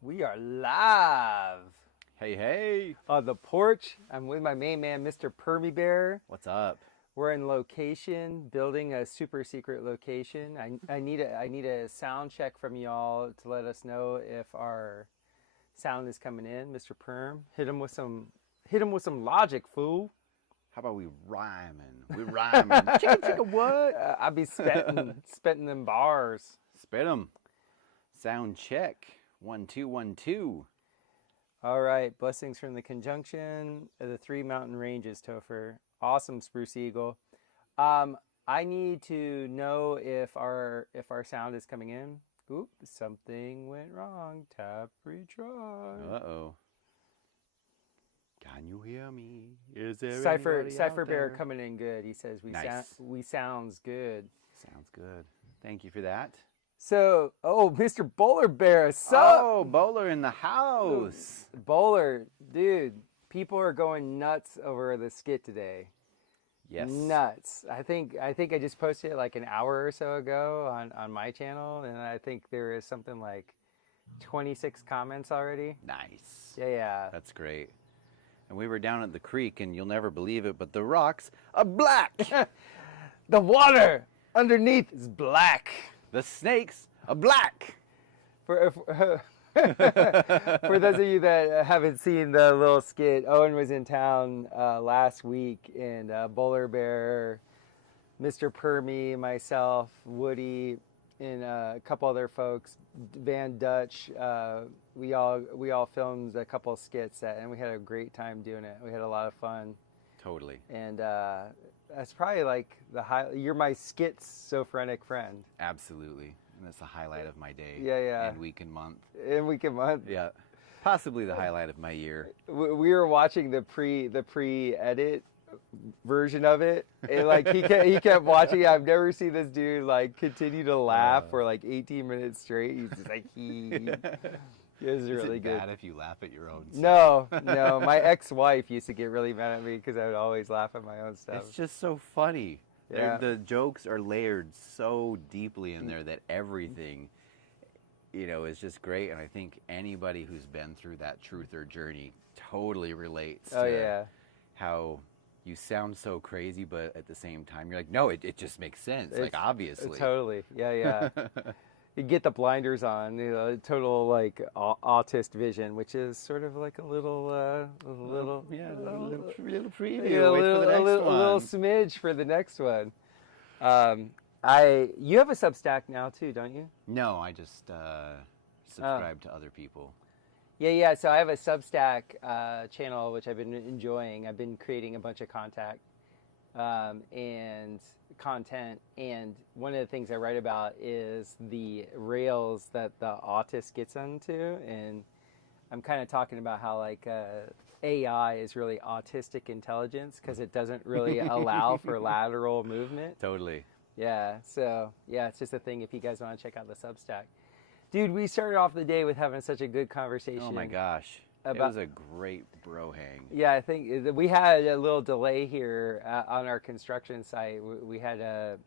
We are live Hey, hey. on the porch. I'm with my main man, Mr. Permie Bear. What's up? We're in location, building a super secret location. I need a sound check from y'all to let us know if our sound is coming in. Mr. Perm, hit him with some logic, fool. How about we rhyming? We rhyming. Chicka, what? I be spitting them bars. Spit 'em. Sound check. 1, 2, 1, 2. All right, blessings from the conjunction of the three mountain ranges, Topher. Awesome, Spruce Eagle. I need to know if our sound is coming in. Oop, something went wrong. Tap retry. Uh-oh. Can you hear me? Is there Cypher anybody out Bear there? coming in good. He says Nice. we sounds good. Sounds good. Thank you for that. So, Mr. Bowler Bear, sup? Oh, Bowler in the house. Bowler, dude, people are going nuts over the skit today. Yes. Nuts. I think I just posted it like an hour or so ago on my channel, and I think there is something like 26 comments already. Nice. Yeah. That's great. And we were down at the creek, and you'll never believe it, but the rocks are black. The water underneath is black. The snakes are black. For those of you that haven't seen the little skit, Owen was in town last week, and Bowler Bear, Mr. Permie, myself, Woody, and a couple other folks, Van Dutch. We all filmed a couple of skits, and we had a great time doing it. We had a lot of fun. Totally. And that's probably like you're my schizophrenic friend. Absolutely. And that's the highlight of my day. Yeah. And week and month. Yeah. Possibly the highlight of my year. We were watching the pre-edit version of it, and like he kept watching it. I've never seen this dude like continue to laugh for like 18 minutes straight. He's just like It was really good. Bad if you laugh at your own stuff? No. My ex-wife used to get really mad at me because I would always laugh at my own stuff. It's just so funny. Yeah. The jokes are layered so deeply in there that everything, is just great. And I think anybody who's been through that truther journey totally relates to how you sound so crazy, but at the same time, you're like, no, it just makes sense. Like, obviously. Totally. Yeah. You get the blinders on, total like autist vision, which is sort of like a little little preview. Yeah, Wait for the next one. a little smidge for the next one. You have a Substack now too, don't you? No, I just subscribe to other people. Yeah. So I have a Substack channel which I've been enjoying. I've been creating a bunch of content, and one of the things I write about is the rails that the autist gets into, and I'm kind of talking about how like AI is really autistic intelligence because it doesn't really allow for lateral movement. Totally. Yeah, so it's just a thing if you guys want to check out the Substack. Dude, we started off the day with having such a good conversation. Oh my gosh. It was a great bro hang. Yeah, I think we had a little delay here on our construction site. We had a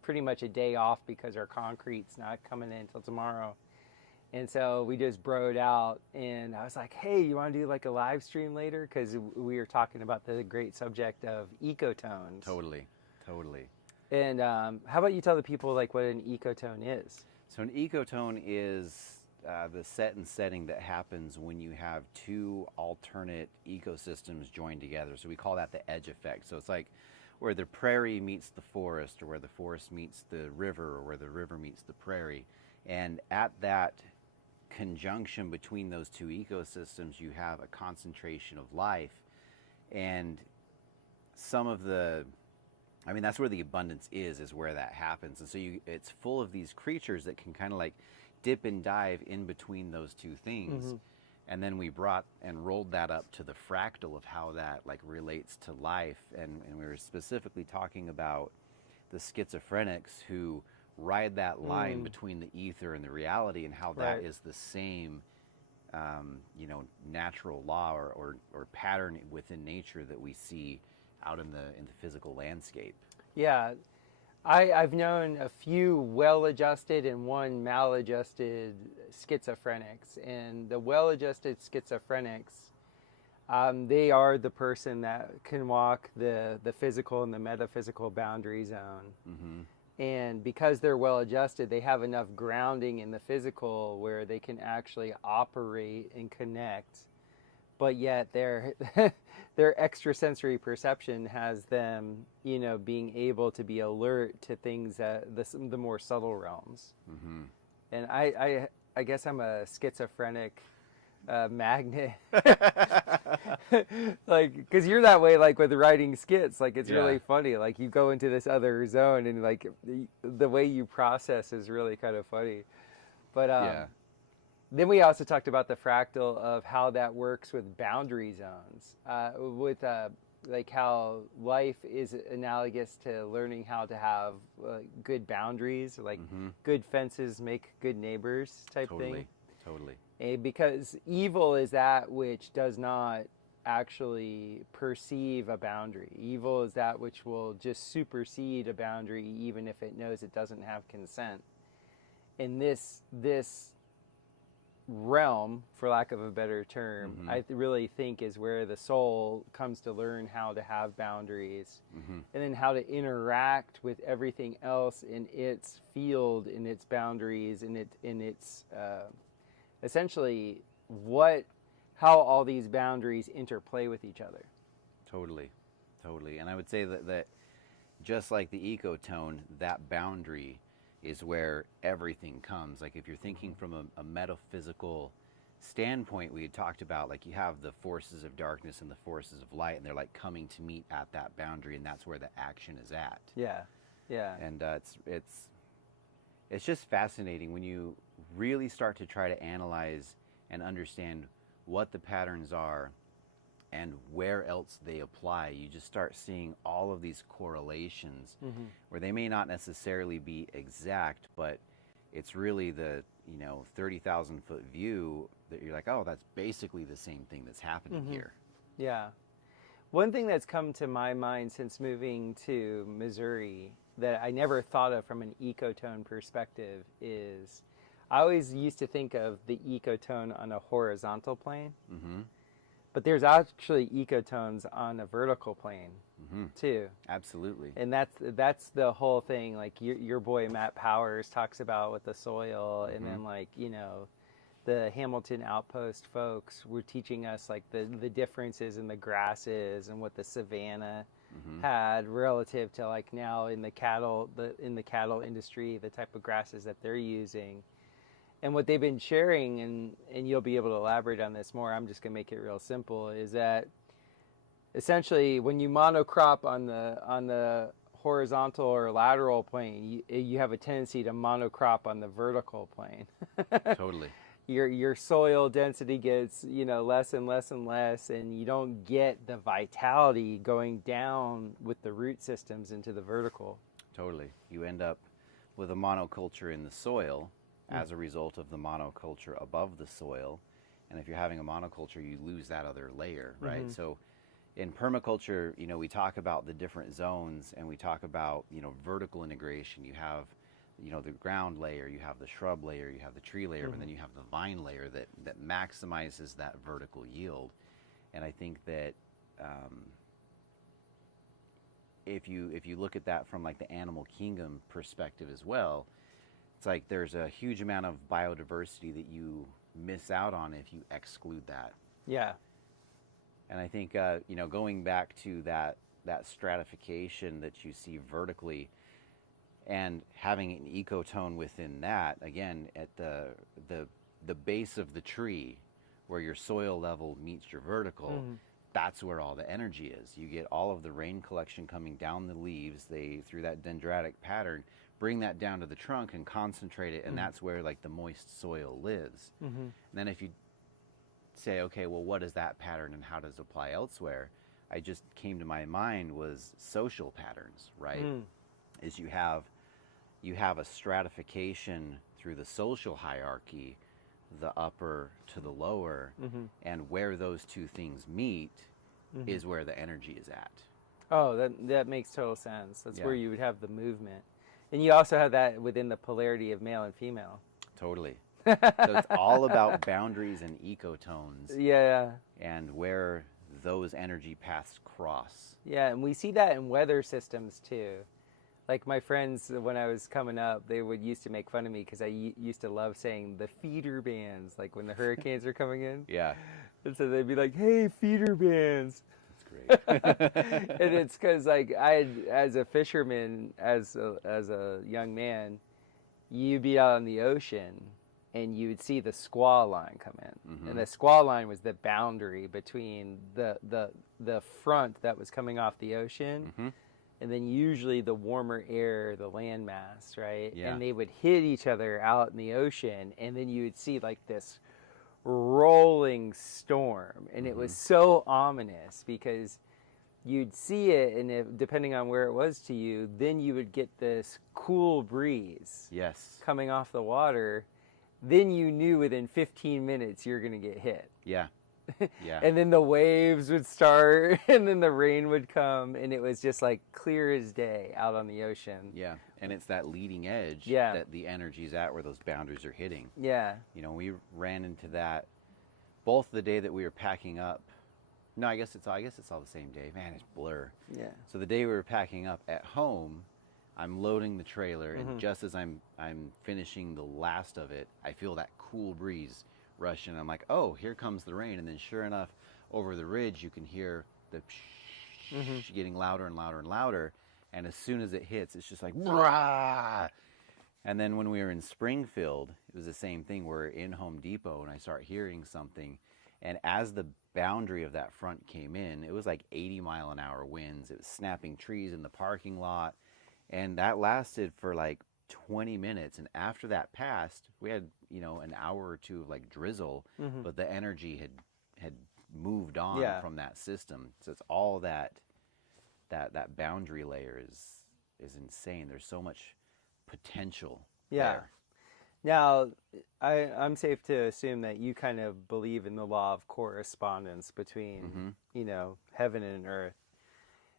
pretty much a day off because our concrete's not coming in until tomorrow. And so we just broed out, and I was like, hey, you want to do like a live stream later? Because we were talking about the great subject of ecotones. Totally. And how about you tell the people like what an ecotone is? So an ecotone is the set and setting that happens when you have two alternate ecosystems joined together. So we call that the edge effect. So it's like where the prairie meets the forest, or where the forest meets the river, or where the river meets the prairie. And at that conjunction between those two ecosystems, you have a concentration of life. And that's where the abundance is where that happens. And so it's full of these creatures that can kind of like dip and dive in between those two things. Mm-hmm. And then we brought and rolled that up to the fractal of how that like relates to life. And we were specifically talking about the schizophrenics who ride that line between the ether and the reality, and how that is the same natural law or pattern within nature that we see out in the physical landscape. Yeah. I've known a few well-adjusted and one maladjusted schizophrenics, and the well-adjusted schizophrenics, they are the person that can walk the physical and the metaphysical boundary zone. Mm-hmm. And because they're well-adjusted, they have enough grounding in the physical where they can actually operate and connect, but yet their their extrasensory perception has them, being able to be alert to things that the more subtle realms. Mm-hmm. And I guess I'm a schizophrenic magnet, like, because you're that way, like with writing skits, like it's really funny, like you go into this other zone and like the way you process is really kind of funny. But then we also talked about the fractal of how that works with boundary zones, with like how life is analogous to learning how to have good boundaries, like good fences make good neighbors type thing. Totally. Because evil is that which does not actually perceive a boundary. Evil is that which will just supersede a boundary even if it knows it doesn't have consent. And this realm, for lack of a better term, I really think is where the soul comes to learn how to have boundaries, and then how to interact with everything else in its field, in its boundaries, in its essentially how all these boundaries interplay with each other. Totally. And I would say that just like the ecotone, that boundary is where everything comes. Like if you're thinking from a metaphysical standpoint, we had talked about, like, you have the forces of darkness and the forces of light, and they're like coming to meet at that boundary, and that's where the action is at. Yeah. And it's just fascinating when you really start to try to analyze and understand what the patterns are and where else they apply. You just start seeing all of these correlations where they may not necessarily be exact, but it's really the 30,000 foot view that you're like, oh, that's basically the same thing that's happening here. Yeah. One thing that's come to my mind since moving to Missouri that I never thought of from an ecotone perspective is I always used to think of the ecotone on a horizontal plane. But there's actually ecotones on a vertical plane too. Absolutely. And that's the whole thing. Like your boy Matt Powers talks about with the soil, and then like the Hamilton Outpost folks were teaching us like the differences in the grasses and what the savanna had relative to like now in the cattle industry, the type of grasses that they're using. And what they've been sharing, and you'll be able to elaborate on this more, I'm just going to make it real simple, is that essentially when you monocrop on the horizontal or lateral plane, you have a tendency to monocrop on the vertical plane. Totally. Your soil density gets less and less and less, and you don't get the vitality going down with the root systems into the vertical. Totally. You end up with a monoculture in the soil as a result of the monoculture above the soil. And if you're having a monoculture, you lose that other layer, right? So in permaculture, we talk about the different zones, and we talk about, vertical integration. You have, the ground layer, you have the shrub layer, you have the tree layer, and then you have the vine layer that maximizes that vertical yield. And I think that if you look at that from like the animal kingdom perspective as well, it's like there's a huge amount of biodiversity that you miss out on if you exclude that. Yeah. And I think, going back to that stratification that you see vertically and having an ecotone within that, again, at the base of the tree where your soil level meets your vertical, that's where all the energy is. You get all of the rain collection coming down the leaves. Through that dendritic pattern, bring that down to the trunk and concentrate it, and that's where like the moist soil lives. And then if you say, okay, well, what is that pattern and how does it apply elsewhere? I just came to my mind was social patterns, right? Is you have a stratification through the social hierarchy, the upper to the lower, and where those two things meet is where the energy is at. Oh, that makes total sense. That's where you would have the movement. And you also have that within the polarity of male and female. Totally. So it's all about boundaries and ecotones. Yeah. And where those energy paths cross. Yeah, and we see that in weather systems too. Like my friends, when I was coming up, they would used to make fun of me because I used to love saying the feeder bands, like when the hurricanes are coming in. Yeah. And so they'd be like, "Hey, feeder bands." That's great. And it's because, like, as a fisherman, as a young man, you'd be out on the ocean and you would see the squall line come in. Mm-hmm. And the squall line was the boundary between the front that was coming off the ocean, Mm-hmm. and then usually the warmer air, the landmass, right? Yeah. And they would hit each other out in the ocean, and then you would see like this rolling storm, and it was so ominous because you'd see it, and depending on where it was to you, then you would get this cool breeze Yes. coming off the water. Then you knew within 15 minutes you're going to get hit. Yeah. Yeah. And then the waves would start, and then the rain would come, and it was just like clear as day out on the ocean. Yeah. And it's that leading edge Yeah. that the energy's at where those boundaries are hitting. Yeah. You know, we ran into that both the day that we were packing up. No, I guess it's all the same day. Man, it's blur. Yeah. So the day we were packing up at home, I'm loading the trailer, and just as I'm finishing the last of it, I feel that cool breeze rush, and I'm like, oh, here comes the rain. And then sure enough, over the ridge, you can hear the getting louder and louder and louder. And as soon as it hits, it's just like, rah! And then when we were in Springfield, it was the same thing. We're in Home Depot, and I start hearing something. And as the boundary of that front came in, it was like 80-mile-an-hour winds. It was snapping trees in the parking lot. And that lasted for like 20 minutes. And after that passed, we had, an hour or two of like drizzle, but the energy had moved on from that system. So it's all that boundary layer is insane. There's so much potential there. Now, I'm safe to assume that you kind of believe in the law of correspondence between, heaven and earth.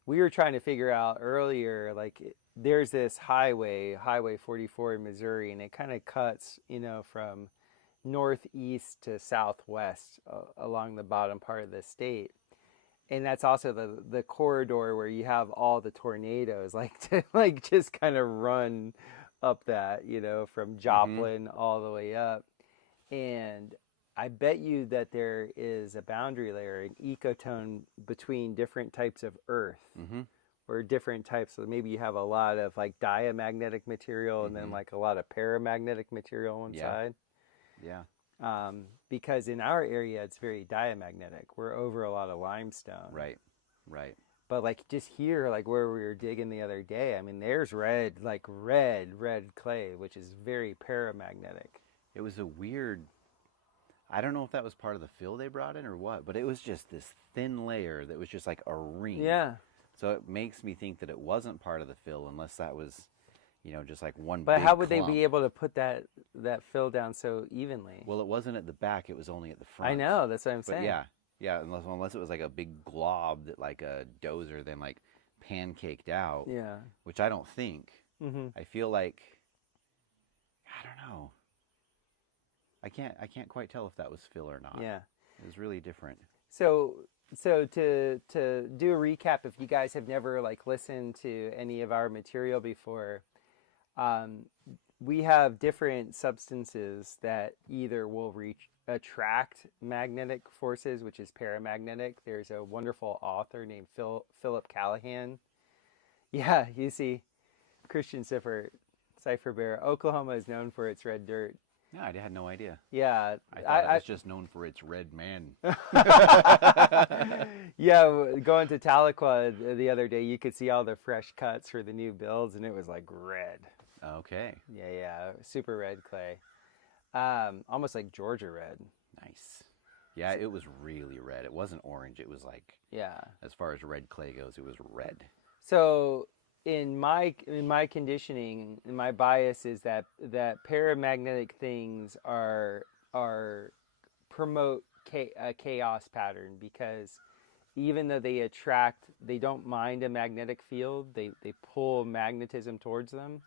We were trying to figure out earlier, like, there's this Highway 44 in Missouri, and it kind of cuts, from northeast to southwest along the bottom part of the state. And that's also the corridor where you have all the tornadoes, just kind of run up that, from Joplin all the way up. And I bet you that there is a boundary layer, an ecotone between different types of earth, or different types. So maybe you have a lot of like diamagnetic material and then like a lot of paramagnetic material on one side. Yeah. Because in our area, it's very diamagnetic. We're over a lot of limestone. Right. But like just here, like where we were digging the other day, I mean, there's red clay, which is very paramagnetic. It was a weird, I don't know if that was part of the fill they brought in or what, but it was just this thin layer that was just like a ring. Yeah. So it makes me think that it wasn't part of the fill unless that was, just like one But big how would clump. they be able to put that fill down so evenly? Well, it wasn't at the back, it was only at the front. I know, that's what I'm But saying. yeah, unless it was like a big glob that like a dozer then like pancaked out. Yeah. Which I don't think. I feel like, I don't know. I can't quite tell if that was fill or not. Yeah. It was really different. So to do a recap, if you guys have never like listened to any of our material before, we have different substances that either will attract magnetic forces, which is paramagnetic. There's a wonderful author named Philip Callahan. Yeah, you see, Christian Cipher Bear. Oklahoma is known for its red dirt. No, I had no idea. Yeah. I thought it was just known for its red man. Yeah, going to Tahlequah the other day, you could see all the fresh cuts for the new builds, and it was like red. Okay. Yeah, super red clay. Almost like Georgia red. Nice. Yeah, it was really red. It wasn't orange. It was like, as far as red clay goes, it was red. So in my conditioning, my bias is that paramagnetic things are promote a chaos pattern, because even though they don't mind a magnetic field, they pull magnetism towards them.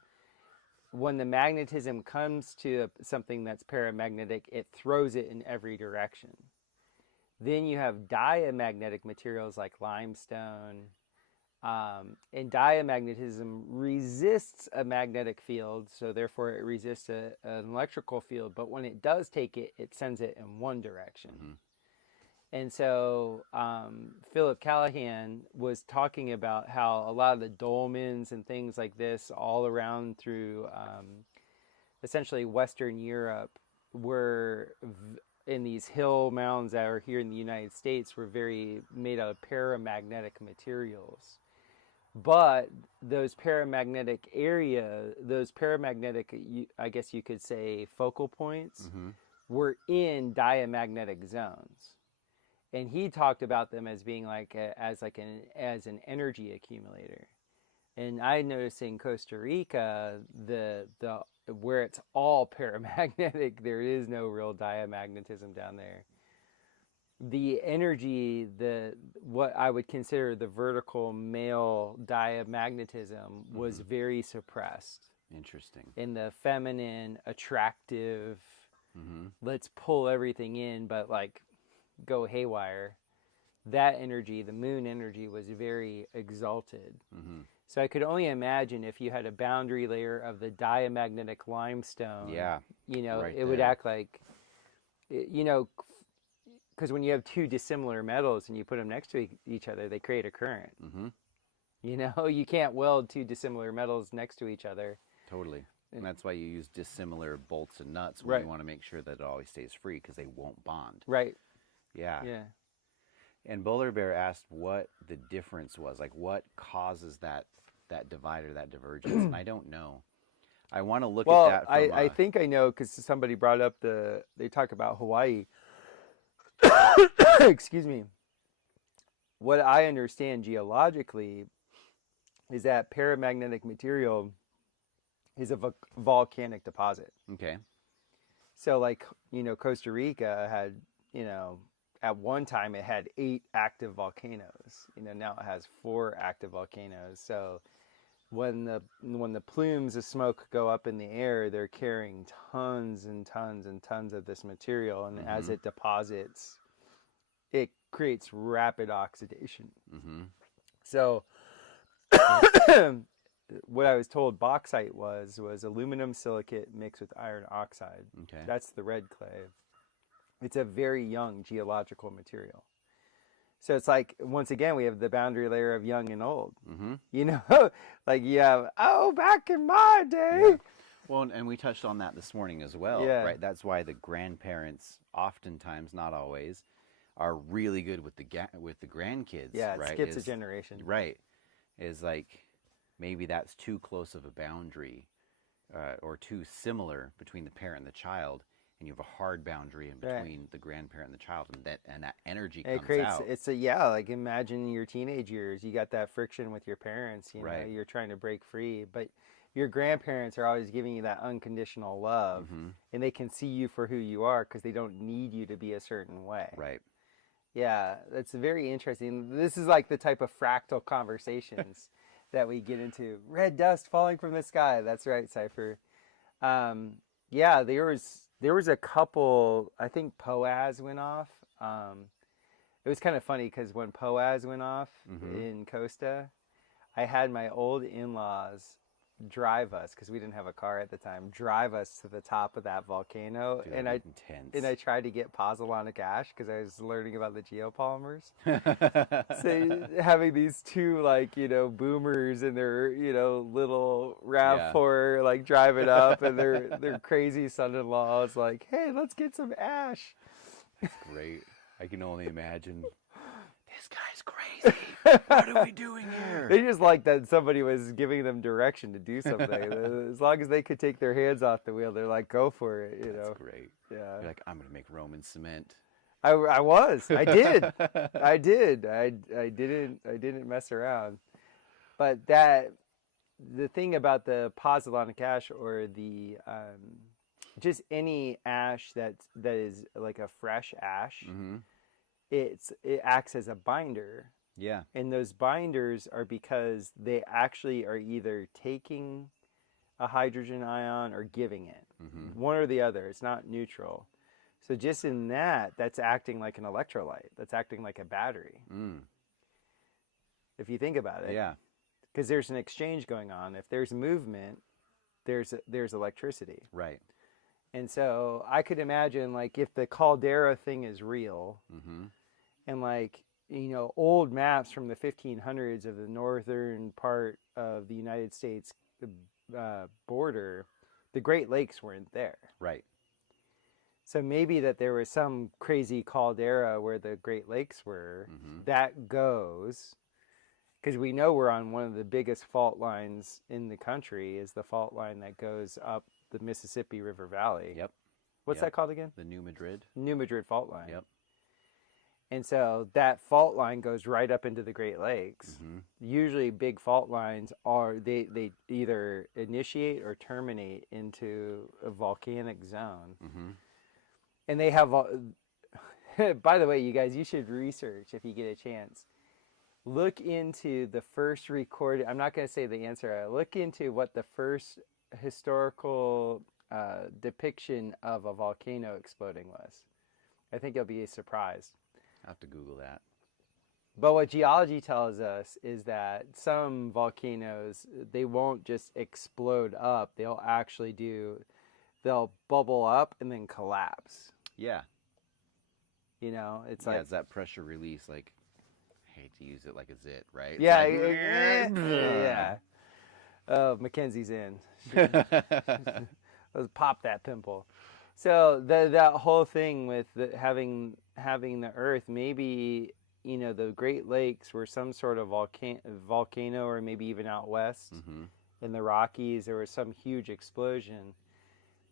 when the magnetism comes to something that's paramagnetic, it throws it in every direction. Then you have diamagnetic materials like limestone, and diamagnetism resists a magnetic field, so therefore it resists an electrical field. But when it does take it, it sends it in one direction. Mm-hmm. And so Philip Callahan was talking about how a lot of the dolmens and things like this all around through essentially Western Europe were in these hill mounds that are here in the United States were very made out of paramagnetic materials. But those paramagnetic I guess you could say, focal points, Mm-hmm. were in diamagnetic zones. And he talked about them as being like as an energy accumulator. And I noticed in Costa Rica, the where it's all paramagnetic, there is no real diamagnetism down there. The energy, what I would consider the vertical male diamagnetism, was very suppressed. Interesting. In the feminine, attractive, Mm-hmm. let's pull everything in, but like go haywire. That energy, the moon energy, was very exalted. Mm-hmm. So I could only imagine if you had a boundary layer of the diamagnetic limestone. Yeah. Right It would there. act like, because when you have two dissimilar metals and you put them next to each other, they create a current. Mm-hmm. You can't weld two dissimilar metals next to each other. Totally. And that's why you use dissimilar bolts and nuts when you want to make sure that it always stays free, because they won't bond. Right. Yeah. Yeah. And Bowler Bear asked what the difference was, like what causes that divide or that divergence. And I don't know. I want to look at that from I think I know, because somebody brought up they talk about Hawaii. Excuse me. What I understand geologically is that paramagnetic material is a volcanic deposit. Okay. So like, Costa Rica had, at one time it had 8 active volcanoes. Now it has 4 active volcanoes. So when the plumes of smoke go up in the air, they're carrying tons and tons and tons of this material. And as it deposits, it creates rapid oxidation. Mm-hmm. So what I was told bauxite was aluminum silicate mixed with iron oxide. Okay. That's the red clay. It's a very young geological material. So it's like, once again, we have the boundary layer of young and old. Mm-hmm. Like you have, back in my day. Yeah. Well, and we touched on that this morning as well, right? That's why the grandparents, oftentimes, not always, are really good with the grandkids. Yeah, it right? skips a generation. Right. Is like, maybe that's too close of a boundary or too similar between the parent and the child, and you have a hard boundary in between the grandparent and the child, and that energy comes out. Like imagine your teenage years, you got that friction with your parents, Right. You're trying to break free, but your grandparents are always giving you that unconditional love, and they can see you for who you are because they don't need you to be a certain way. Right. Yeah, that's very interesting. This is like the type of fractal conversations that we get into. Red dust falling from the sky. That's right, Cypher. Yeah, there was a couple. I think POAS went off. It was kind of funny because when POAS went off in Costa, I had my old in-laws drive us, because we didn't have a car at the time, drive us to the top of that volcano. Dude, and I tried to get pozzolanic ash because I was learning about the geopolymers. So having these two boomers and their little RAV4 like driving up, and their crazy son-in-law is like, hey, let's get some ash. That's great. I can only imagine. This guy's crazy. What are we doing here? They just like that somebody was giving them direction to do something. As long as they could take their hands off the wheel, they're like, go for it. That's great. Yeah. You're like, I'm gonna make Roman cement. I did. I didn't mess around. But the thing about the pozzolanic ash, or the just any ash that is like a fresh ash, it acts as a binder. Yeah. And those binders are because they actually are either taking a hydrogen ion or giving it. Mm-hmm. One or the other. It's not neutral. So just in that, that's acting like an electrolyte. That's acting like a battery. Mm. If you think about it. Yeah. Because there's an exchange going on. If there's movement, there's electricity. Right. And so I could imagine, like, if the caldera thing is real, Mm-hmm. and, like, you know, old maps from the 1500s of the northern part of the United States border, the Great Lakes weren't there. Right. So maybe that there was some crazy caldera where the Great Lakes were. Mm-hmm. That goes, because we know we're on one of the biggest fault lines in the country, is the fault line that goes up the Mississippi River Valley. Yep. What's that called again? The New Madrid. New Madrid fault line. Yep. And so that fault line goes right up into the Great Lakes. Mm-hmm. Usually big fault lines are, they either initiate or terminate into a volcanic zone. Mm-hmm. And they have, by the way, you guys, you should research if you get a chance. Look into the first recorded, I'm not going to say the answer, look into what the first historical depiction of a volcano exploding was. I think you'll be surprised. I have to Google that. But what geology tells us is that some volcanoes, they won't just explode up. They'll actually they'll bubble up and then collapse. Yeah. You know, it's Yeah, like... it's that pressure release, like, I hate to use it like a zit, right? It's Yeah, like, yeah. Oh, Mackenzie's in. Let's pop that pimple. So that whole thing with having the Earth, maybe, you know, the Great Lakes were some sort of volcano, or maybe even out west Mm-hmm. in the Rockies, there was some huge explosion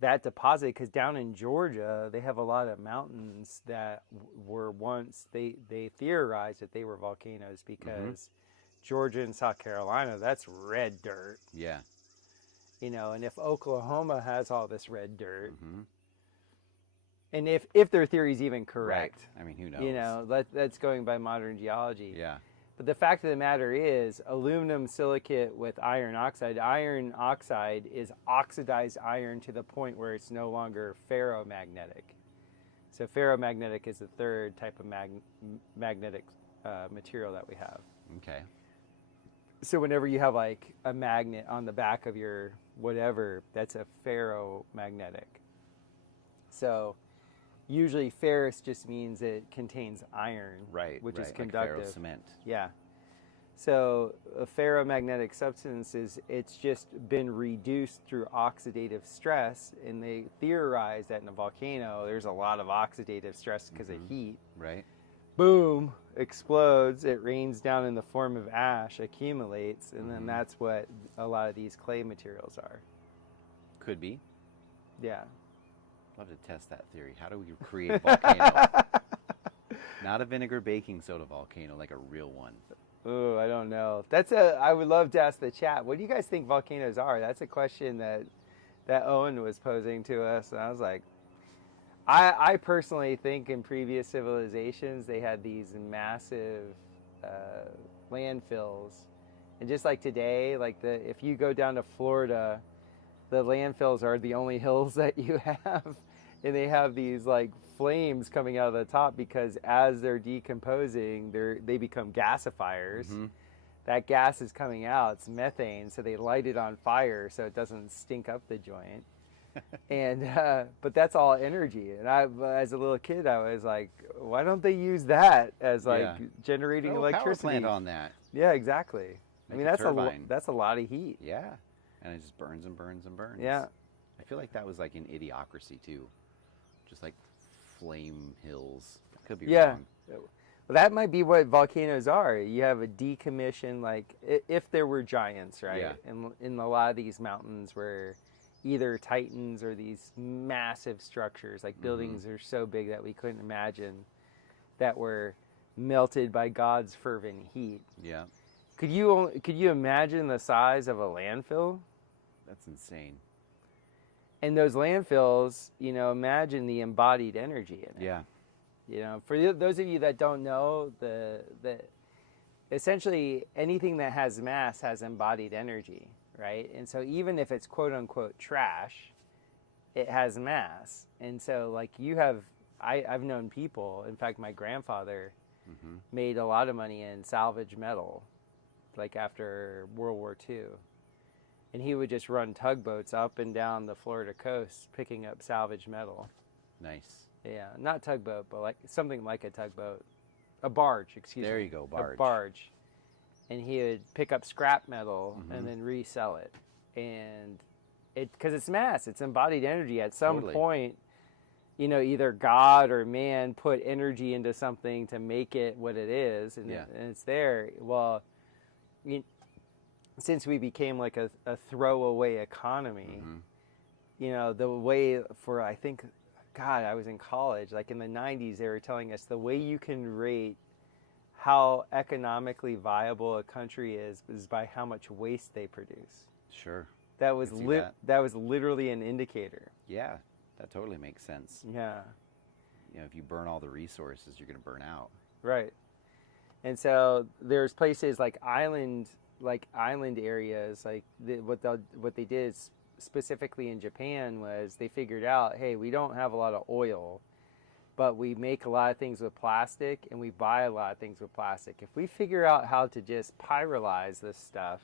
that deposit. Because down in Georgia, they have a lot of mountains that were once, they theorized that they were volcanoes, because Georgia and South Carolina, that's red dirt. Yeah. You know, and if Oklahoma has all this red dirt, Mm-hmm. and if their theory is even correct, Right. I mean, who knows? you know, that's going by modern geology. Yeah. But the fact of the matter is, aluminum silicate with iron oxide is oxidized iron to the point where it's no longer ferromagnetic. So ferromagnetic is the third type of magnetic material that we have. Okay. So whenever you have like a magnet on the back of your whatever, that's a ferromagnetic. So usually ferrous just means it contains iron, Right. which right. is conductive. Like ferrocement. Yeah. So a ferromagnetic substance it's just been reduced through oxidative stress, and they theorize that in a volcano there's a lot of oxidative stress because of heat. Right. Boom, explodes, it rains down in the form of ash, accumulates, and then that's what a lot of these clay materials are. Could be. Yeah. Love to test that theory. How do we create a volcano? Not a vinegar baking soda volcano, like a real one. Oh, I don't know. I would love to ask the chat. What do you guys think volcanoes are? That's a question that Owen was posing to us, and I was like, I personally think in previous civilizations they had these massive landfills, and just like today, like if you go down to Florida, the landfills are the only hills that you have, and they have these like flames coming out of the top because as they're decomposing, they become gasifiers. Mm-hmm. That gas is coming out, it's methane, so they light it on fire so it doesn't stink up the joint. And but that's all energy, and as a little kid I was like, why don't they use that as like generating electricity? Power plant on that. Yeah, exactly. I mean, that's a lot of heat. Yeah, and it just burns and burns and burns. Yeah. I feel like that was like in Idiocracy too, just like flame hills. I could be wrong. Well, that might be what volcanoes are. You have a decommissioned, like if there were giants, right? Yeah. And in a lot of these mountains where either titans or these massive structures, like buildings are so big that we couldn't imagine, that were melted by God's fervent heat. Yeah. Could you imagine the size of a landfill? That's insane. And those landfills, you know, imagine the embodied energy in it. Yeah. You know, for those of you that don't know, essentially anything that has mass has embodied energy. right? And so even if it's quote unquote trash, it has mass. And so like I've known people, in fact, my grandfather made a lot of money in salvage metal, like after World War II. And he would just run tugboats up and down the Florida coast picking up salvage metal. Nice. Yeah, not tugboat, but like something like a tugboat. A barge, excuse me. There you go, barge. A barge. And he would pick up scrap metal and then resell it. And because it's mass, it's embodied energy. At some point, you know, either God or man put energy into something to make it what it is, and, and it's there. Well, since we became like a throwaway economy, you know, the way for, I think, God, I was in college, like in the 90s, they were telling us the way you can rate how economically viable a country is by how much waste they produce. Sure. That was that was literally an indicator. Yeah, that totally makes sense. Yeah. You know, if you burn all the resources, you're going to burn out. Right. And so there's places like island areas, like what they did specifically in Japan was they figured out, hey, we don't have a lot of oil, but we make a lot of things with plastic and we buy a lot of things with plastic. If we figure out how to just pyrolyze this stuff,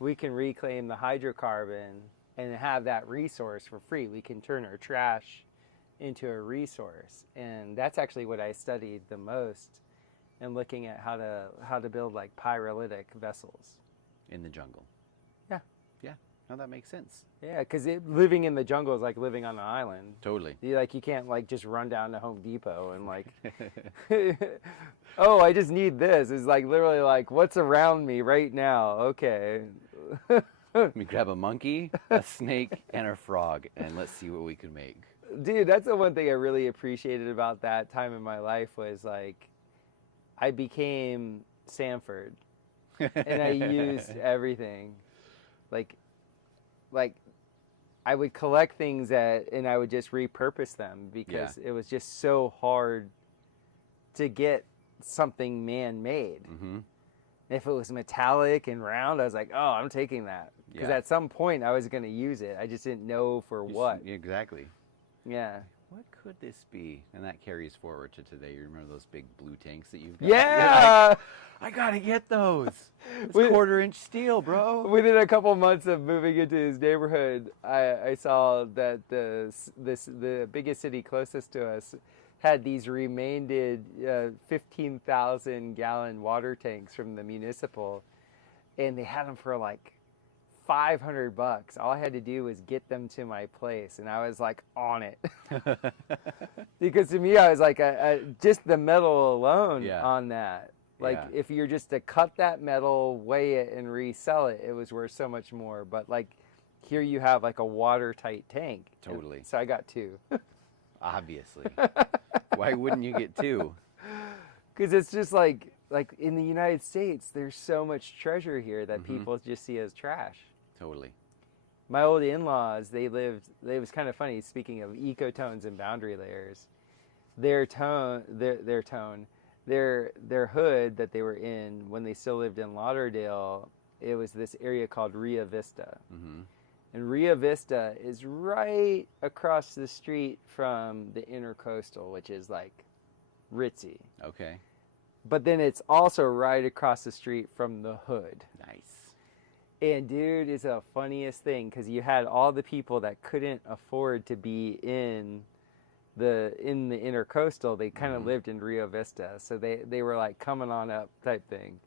we can reclaim the hydrocarbon and have that resource for free. We can turn our trash into a resource. And that's actually what I studied the most in looking at how to build like pyrolytic vessels. In the jungle. Yeah. Yeah. No, that makes sense. Yeah, because living in the jungle is like living on an island. Totally. You can't like just run down to Home Depot and like, oh, I just need this. It's like literally like, what's around me right now? Okay. Let me grab a monkey, a snake, and a frog, and let's see what we can make. Dude, that's the one thing I really appreciated about that time in my life was like, I became Sanford, and I used everything. Like I would collect things and I would just repurpose them because it was just so hard to get something man-made. If it was metallic and round, I was like, oh, I'm taking that. Because at some point I was going to use it. I just didn't know for what. Exactly. Yeah. What could this be? And that carries forward to today. You remember those big blue tanks that you've got? Yeah! Like, I got to get those. It's quarter-inch steel, bro. Within a couple months of moving into his neighborhood, I saw that the biggest city closest to us had these remainded 15,000-gallon water tanks from the municipal, and they had them for like $500. All I had to do was get them to my place, and I was like on it. Because to me, I was like, just the metal alone on that. Like if you're just to cut that metal, weigh it, and resell it, it was worth so much more. But like here you have like a watertight tank. Totally. So I got two. Obviously. Why wouldn't you get two? Because it's just like in the United States, there's so much treasure here that people just see as trash. Totally. My old in-laws, it was kind of funny, speaking of ecotones and boundary layers, their hood that they were in when they still lived in Lauderdale, it was this area called Rio Vista. And Rio Vista is right across the street from the Intercoastal, which is like ritzy. Okay. But then it's also right across the street from the hood. Nice. And dude, it's the funniest thing because you had all the people that couldn't afford to be in the Intercoastal. They kind of lived in Rio Vista, so they were like coming on up type thing.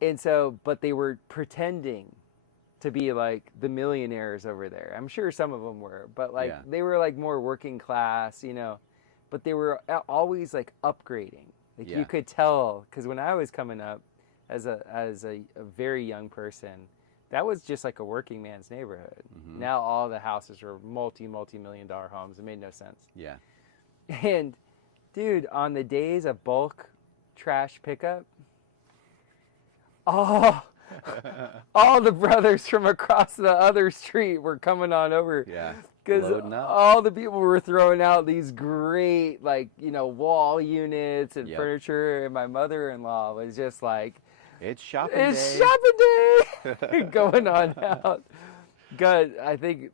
And so, but they were pretending to be like the millionaires over there. I'm sure some of them were, but like they were like more working class, you know. But they were always like upgrading. Like you could tell, because when I was coming up as a very young person, that was just like a working man's neighborhood. Now all the houses are multi-million dollar homes. It made no sense. Yeah. And dude, on the days of bulk trash pickup, all the brothers from across the other street were coming on over. Yeah. Because all the people were throwing out these great, like, you know, wall units and furniture. And my mother-in-law was just like, It's shopping It's day. shopping day. Going on out. God, I think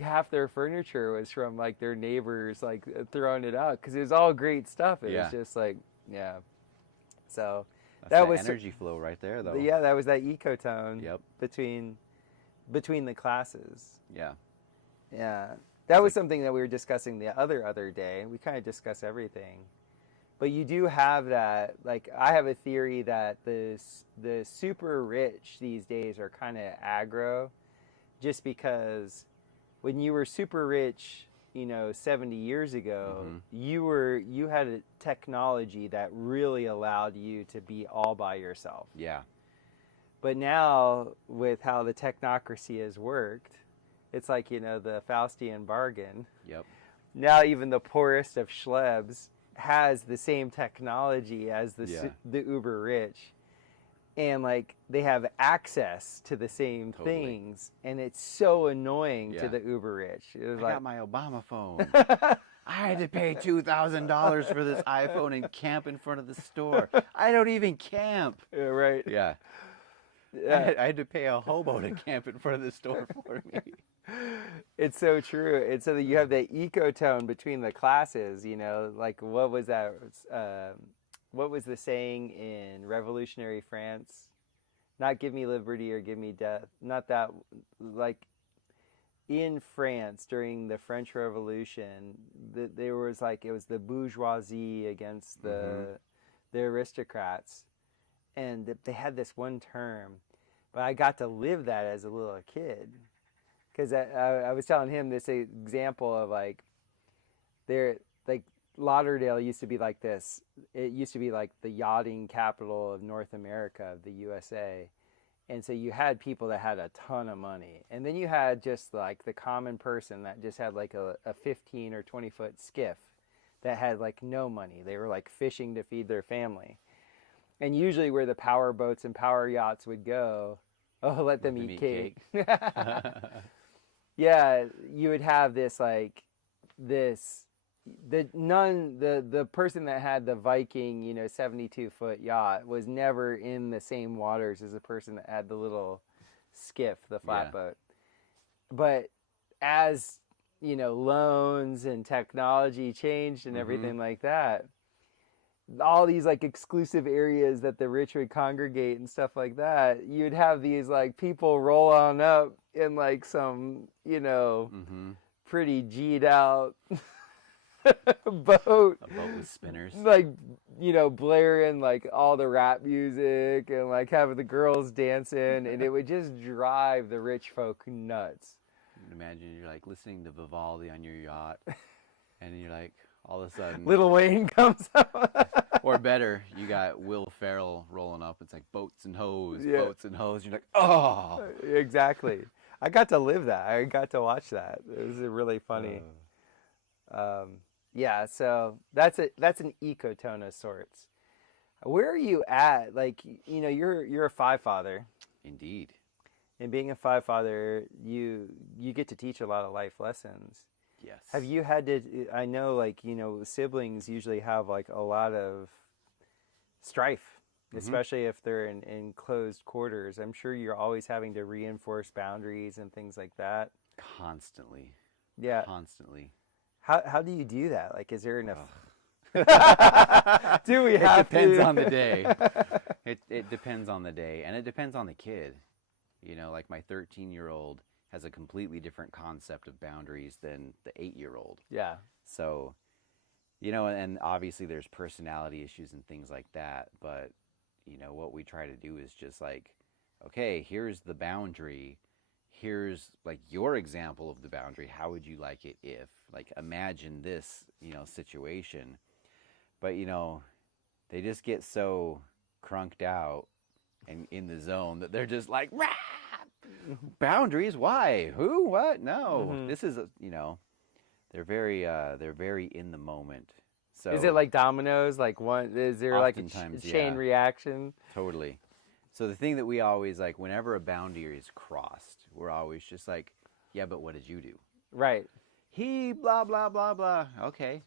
half their furniture was from like their neighbors like throwing it out because it was all great stuff. It was just like, yeah. So That's that that was energy flow right there, though. yeah, that was that ecotone. Yep. Between the classes. Yeah. Yeah, that was something that we were discussing the other day. We kind of discuss everything, but you do have that. Like, I have a theory that the super rich these days are kind of aggro, just because when you were super rich, 70 years ago, you had a technology that really allowed you to be all by yourself. Yeah. But now, with how the technocracy has worked, it's like, the Faustian bargain. Yep. Now even the poorest of schlebs has the same technology as the uber rich. And, like, they have access to the same things. And it's so annoying to the uber rich. I got my Obama phone. I had to pay $2,000 for this iPhone and camp in front of the store. I don't even camp. Yeah, right. Yeah. I had to pay a hobo to camp in front of the store for me. It's so true. And so that you have the ecotone between the classes, like what was that? What was the saying in revolutionary France? Not give me liberty or give me death. Not that, like in France during the French Revolution, there was like, it was the bourgeoisie against the aristocrats. And they had this one term, but I got to live that as a little kid. Because I was telling him this example of like Lauderdale used to be like this. It used to be like the yachting capital of North America, of the USA. And so you had people that had a ton of money. And then you had just like the common person that just had like a 15 or 20 foot skiff that had like no money. They were like fishing to feed their family. And usually where the power boats and power yachts would go, let them eat cake. Yeah, you would have the person that had the Viking, 72-foot yacht was never in the same waters as the person that had the little skiff, the flatboat. But as, loans and technology changed and everything like that, all these like exclusive areas that the rich would congregate and stuff like that, you'd have these like people roll on up in like some, pretty G'd out boat. A boat with spinners. Like, blaring like all the rap music and like having the girls dancing, and it would just drive the rich folk nuts. Imagine you're like listening to Vivaldi on your yacht, and you're like, all of a sudden, Lil Wayne comes up. Or better, you got Will Ferrell rolling up. It's like boats and hoes, boats and hoes. You're like, oh, exactly. I got to live that. I got to watch that. It was really funny. Yeah, so that's an ecotone of sorts. Where are you at? Like, you're a five father. Indeed. And being a five father, you get to teach a lot of life lessons. Yes. Have you had to, I know, like, siblings usually have like a lot of strife, especially if they're in closed quarters. I'm sure you're always having to reinforce boundaries and things like that. Constantly. Yeah. Constantly. How do you do that? Like, is there enough? Do we have It depends on the day. It depends on the day, and it depends on the kid. Like my 13-year-old has a completely different concept of boundaries than the 8-year-old. Yeah. So, and obviously there's personality issues and things like that, but, what we try to do is just like, okay, here's the boundary. Here's like your example of the boundary. How would you like it if, like, imagine this, situation. But, they just get so crunked out and in the zone that they're just like, rah! Boundaries? Why? Who? What? No. This is, they're very in the moment. So is it like dominoes? Like is there like a chain reaction? Totally. So the thing that we always like, whenever a boundary is crossed, we're always just like, yeah, but what did you do? Right. He blah, blah, blah, blah. Okay.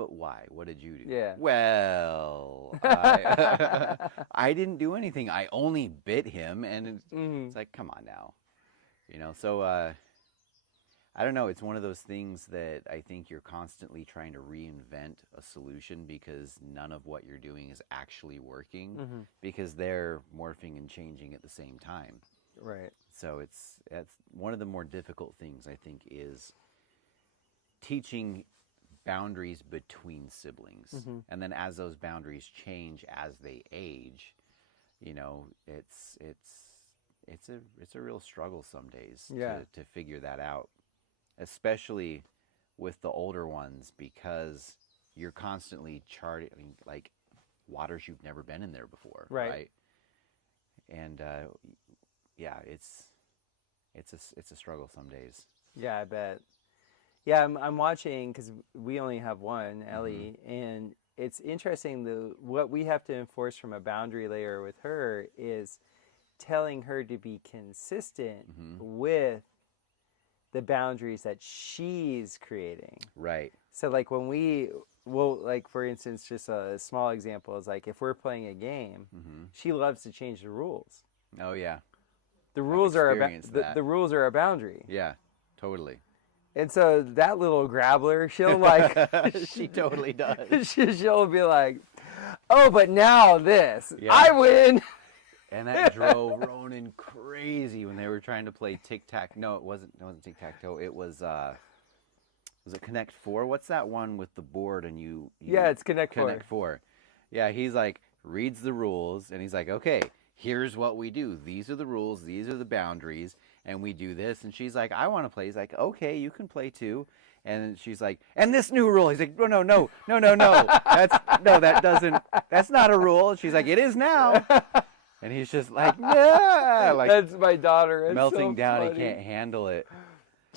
But why? What did you do? Yeah. Well, I didn't do anything. I only bit him, and it's like, come on now, So I don't know. It's one of those things that I think you're constantly trying to reinvent a solution because none of what you're doing is actually working because they're morphing and changing at the same time. Right. So that's one of the more difficult things I think is teaching boundaries between siblings, and then as those boundaries change as they age, it's a real struggle some days to figure that out, especially with the older ones because you're constantly charting like waters you've never been in there before, right? And it's a struggle some days. Yeah, I bet. Yeah, I'm watching because we only have one, Ellie, and it's interesting. What we have to enforce from a boundary layer with her is telling her to be consistent with the boundaries that she's creating. Right. So like like for instance, just a small example is like if we're playing a game, she loves to change the rules. Oh yeah. The rules are the rules are a boundary. Yeah, totally. And so that little grabbler, she'll like... she totally does. She'll be like, oh, but now this. Yeah. I win. And that drove Ronan crazy when they were trying to play tic-tac. No, it wasn't tic-tac-toe. It was it Connect 4? What's that one with the board and you yeah, it's Connect 4. Connect 4. Yeah, he's like, reads the rules, and he's like, okay, here's what we do. These are the rules. These are the boundaries. And we do this, and she's like, I want to play. He's like, okay, you can play too. And she's like, and this new rule. He's like, no. That's not a rule. She's like, it is now. And he's just like, nah. Like, that's my daughter. It's melting so down. funny. He can't handle it.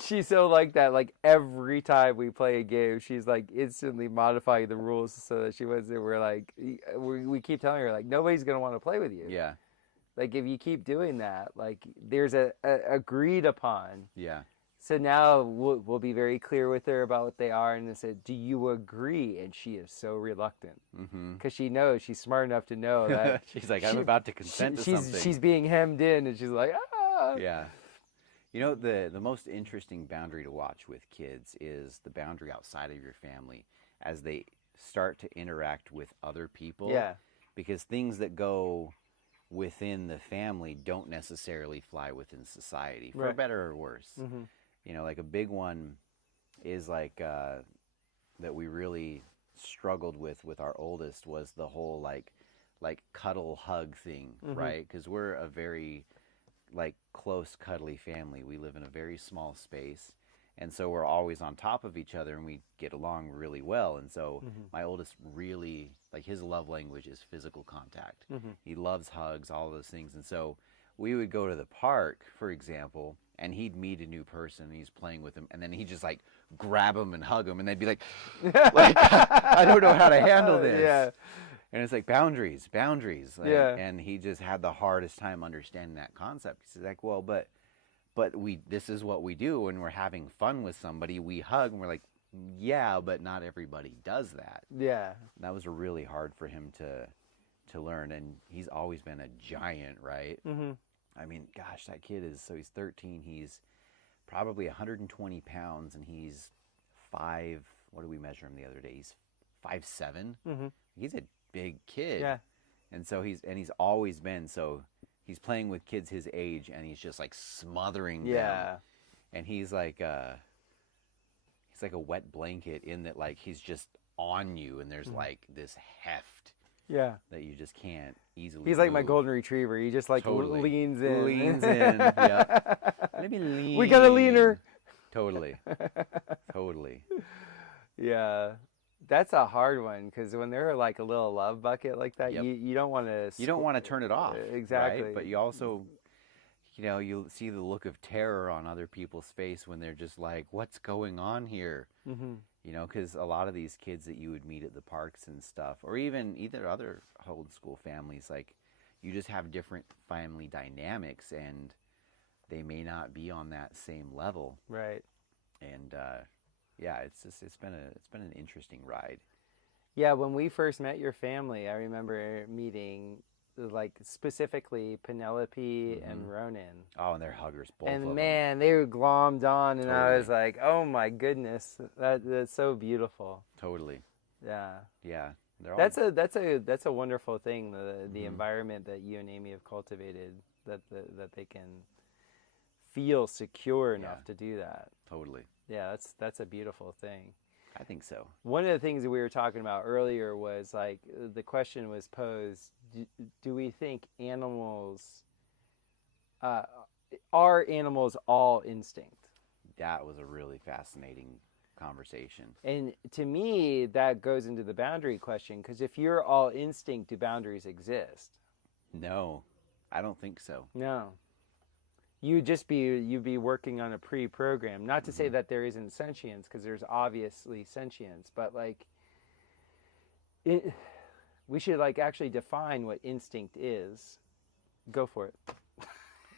She's so like that. Like every time we play a game, she's like instantly modifying the rules so that she wasn't. We're like, we keep telling her like, nobody's gonna want to play with you. Yeah. Like if you keep doing that, like there's a agreed upon. Yeah. So now we'll be very clear with her about what they are, and they said, "Do you agree?" And she is so reluctant because she knows she's smart enough to know that she's like, "I'm about to consent to something." She's being hemmed in, and she's like, "Ah." Yeah. The most interesting boundary to watch with kids is the boundary outside of your family as they start to interact with other people. Yeah. Because things that go within the family don't necessarily fly within society, for better or worse. Like a big one is like that we really struggled with our oldest was the whole like cuddle hug thing, right? Because we're a very like close cuddly family. We live in a very small space, and so we're always on top of each other, and we get along really well. And so my oldest really, like, his love language is physical contact. He loves hugs, all those things. And so we would go to the park, for example, and he'd meet a new person, and he's playing with him, and then he'd just like grab him and hug him, and they'd be like I don't know how to handle this. Yeah. And it's like boundaries. Like, yeah. And he just had the hardest time understanding that concept. He's like, well, but this is what we do when we're having fun with somebody. We hug, and we're like, yeah, but not everybody does that. Yeah. And that was really hard for him to learn, and he's always been a giant, right? I mean, gosh, that kid he's 13. He's probably 120 pounds, and he's 5. What did we measure him the other day? He's 5'7". He's a big kid. Yeah. And so he's always been, so he's playing with kids his age, and he's just like smothering them. And he's like a wet blanket in that, like, he's just on you, and there's like this heft that you just can't easily He's move. like my golden retriever. He just like leans in. Yeah. Let me lean. We got a leaner. Totally. Yeah. That's a hard one, because when they're like a little love bucket like that, you don't want to... You don't want to turn it off. Exactly. Right? But you also, you'll see the look of terror on other people's face when they're just like, what's going on here? Because a lot of these kids that you would meet at the parks and stuff, or even either other old school families, like, you just have different family dynamics, and they may not be on that same level. Right. And yeah, it's been an interesting ride. Yeah, when we first met your family, I remember meeting like specifically Penelope Hmm. and Ronan. Oh, and they're huggers, both of And them. man, they were glommed on, and I was Totally, like, "Oh my goodness, that's so beautiful." totally. Yeah, Yeah, they're all. that's a wonderful thing. The Hmm. environment that you and Amy have cultivated, that they can feel secure Yeah, enough to do that. totally. Yeah, that's a beautiful thing. I think so. One of the things that we were talking about earlier was like the question was posed: do we think animals uh, are animals all instinct? That was a really fascinating conversation. And to me, that goes into the boundary question because if you're all instinct, do boundaries exist? No, I don't think so. No. You'd be working on a pre-program. Not to say Hmm. that there isn't sentience because there's obviously sentience, but like it, we should like actually define what instinct is. Go for it.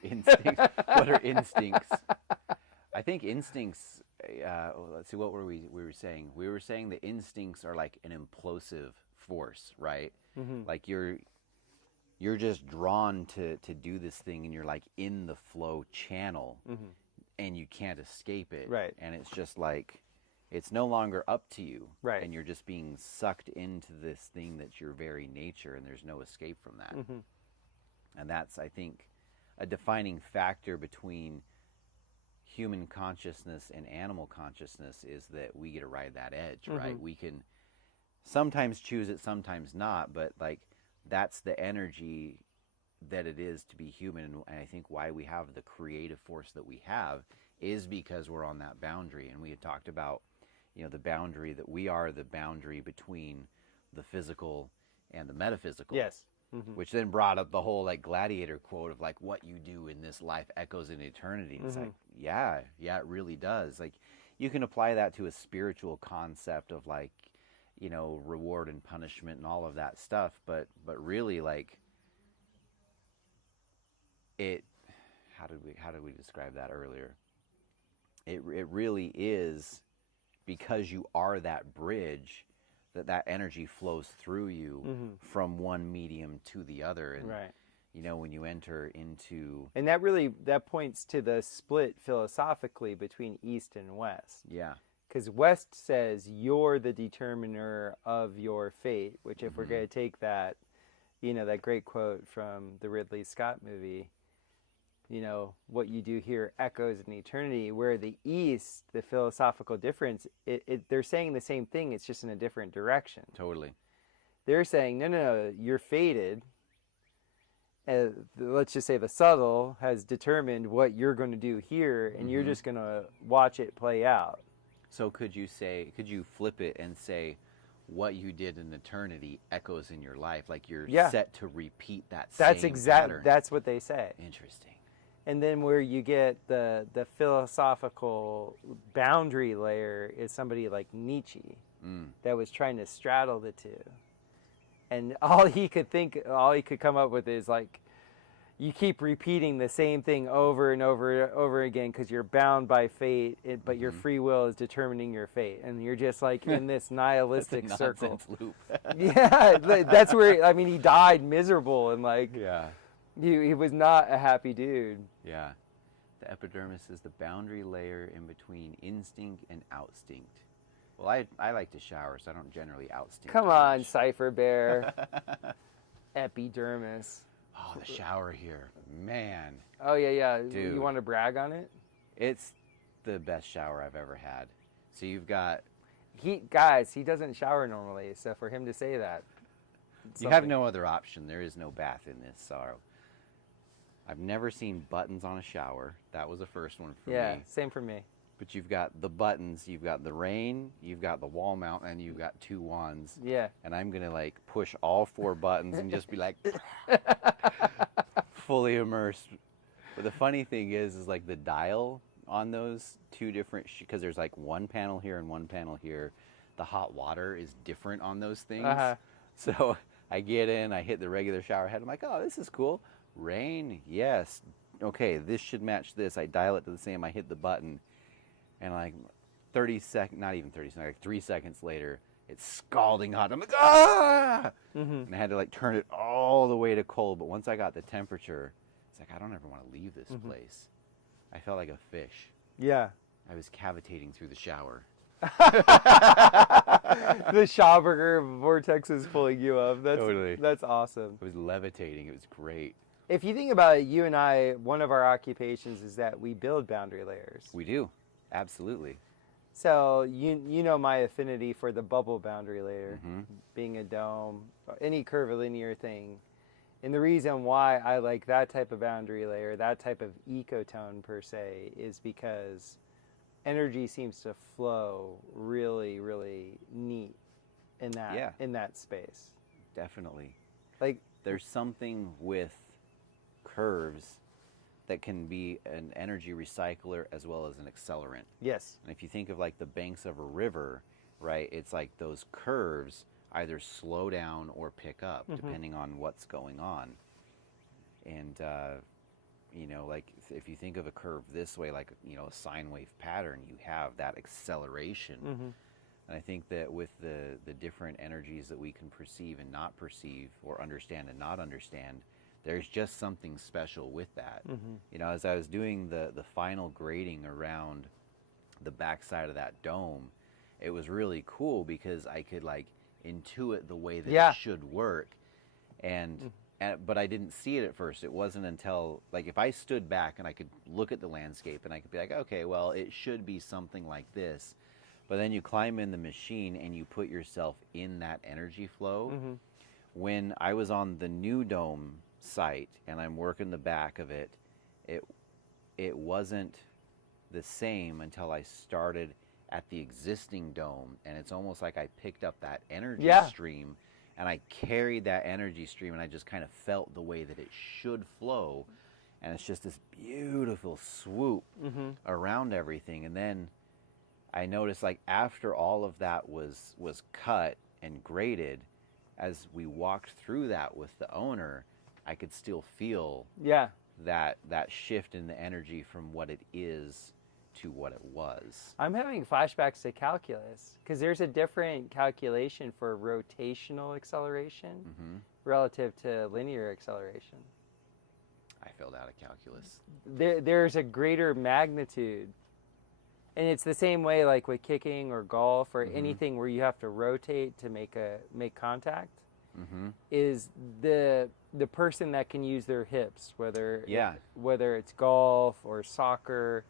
Instincts. What are instincts? I think instincts. Let's see. What were we were saying? We were saying that instincts are like an implosive force, right? Mm-hmm. Like you're just drawn to do this thing, and you're like in the flow channel, Mm-hmm. and you can't escape it. Right. And it's just like it's no longer up to you. Right. And you're just being sucked into this thing that's your very nature, and there's no escape from that. Mm-hmm. And that's, I think, a defining factor between human consciousness and animal consciousness is that we get to ride that edge, right? Mm-hmm. We can sometimes choose it, sometimes not, but like that's the energy that it is to be human. And I think why we have the creative force that we have is because we're on that boundary. And we had talked about, the boundary that we are the boundary between the physical and the metaphysical. Yes. Mm-hmm. Which then brought up the whole like gladiator quote of like what you do in this life echoes in eternity. And it's like, yeah, it really does. Like you can apply that to a spiritual concept of like, reward and punishment and all of that stuff, but really like it how did we describe that earlier? It really is because you are that bridge that energy flows through you from one medium to the other. And Right. when you enter into And that points to the split philosophically between East and West. yeah. Because West says you're the determiner of your fate, which if we're going to take that, that great quote from the Ridley Scott movie, what you do here echoes in eternity, where the East, the philosophical difference, they're saying the same thing, it's just in a different direction. Totally. They're saying, no, you're fated. Let's just say the subtle has determined what you're going to do here, and you're just going to watch it play out. So could you flip it and say what you did in eternity echoes in your life, like you're set to repeat that same pattern? That's what they say. Interesting. And then where you get the philosophical boundary layer is somebody like Nietzsche that was trying to straddle the two. And all he could come up with is like, you keep repeating the same thing over and over again because you're bound by fate, but your free will is determining your fate. And you're just like in this nihilistic circle. Nonsense loop. Yeah, that's where, he died miserable and like, Yeah. he was not a happy dude. Yeah. The epidermis is the boundary layer in between instinct and outstinct. Well, I like to shower, so I don't generally outstinct. Come on, Cypher Bear. Epidermis. Oh, the shower here. Man. Oh, yeah. Dude. You want to brag on it? It's the best shower I've ever had. So you've got... He doesn't shower normally, so for him to say that... You have no other option. There is no bath in this, so... I've never seen buttons on a shower. That was the first one for me. Yeah, same for me. But you've got the buttons, you've got the rain, you've got the wall mount, and you've got two wands. Yeah. And I'm going to like push all four buttons and just be like fully immersed. But the funny thing is like the dial on those two different, because there's like one panel here and one panel here. The hot water is different on those things. So I get in, I hit the regular shower head. I'm like, oh, this is cool. Rain, yes. Okay, this should match this. I dial it to the same. I hit the button. And like not even 30 seconds, like 3 seconds later, it's scalding hot. I'm like, ah! And I had to like turn it all the way to cold. But once I got the temperature, it's like, I don't ever want to leave this place. I felt like a fish. Yeah. I was cavitating through the shower. The Schauberger vortex is pulling you up. Totally. That's awesome. I was levitating. It was great. If you think about it, you and I, one of our occupations is that we build boundary layers. We do. Absolutely. So you know my affinity for the bubble boundary layer, being a dome, any curvilinear thing. And the reason why I like that type of boundary layer, that type of ecotone per se, is because energy seems to flow really, really neat in that space. Definitely. Like, there's something with curves that can be an energy recycler as well as an accelerant. yes. And if you think of like the banks of a river, right, it's like those curves either slow down or pick up depending on what's going on. And, you know, like if you think of a curve this way, like, you know, a sine wave pattern, you have that acceleration. And I think that with the different energies that we can perceive and not perceive, or understand and not understand, there's just something special with that. You know, as I was doing the final grading around the backside of that dome, it was really cool because I could like intuit the way that it should work. And but I didn't see it at first. It wasn't until, like, if I stood back and I could look at the landscape and I could be like, okay, well, it should be something like this. But then you climb in the machine and you put yourself in that energy flow. When I was on the new dome site and I'm working the back of it, it wasn't the same until I started at the existing dome, and it's almost like I picked up that energy stream and I carried that energy stream and I just kind of felt the way that it should flow, and it's just this beautiful swoop around everything. And then I noticed, like, after all of that was cut and graded, as we walked through that with the owner, I could still feel that shift in the energy from what it is to what it was. I'm having flashbacks to calculus, because there's a different calculation for rotational acceleration relative to linear acceleration. I failed out of calculus. There's a greater magnitude. And it's the same way like with kicking or golf or anything where you have to rotate to make contact. Is the person that can use their hips, whether it's golf or soccer,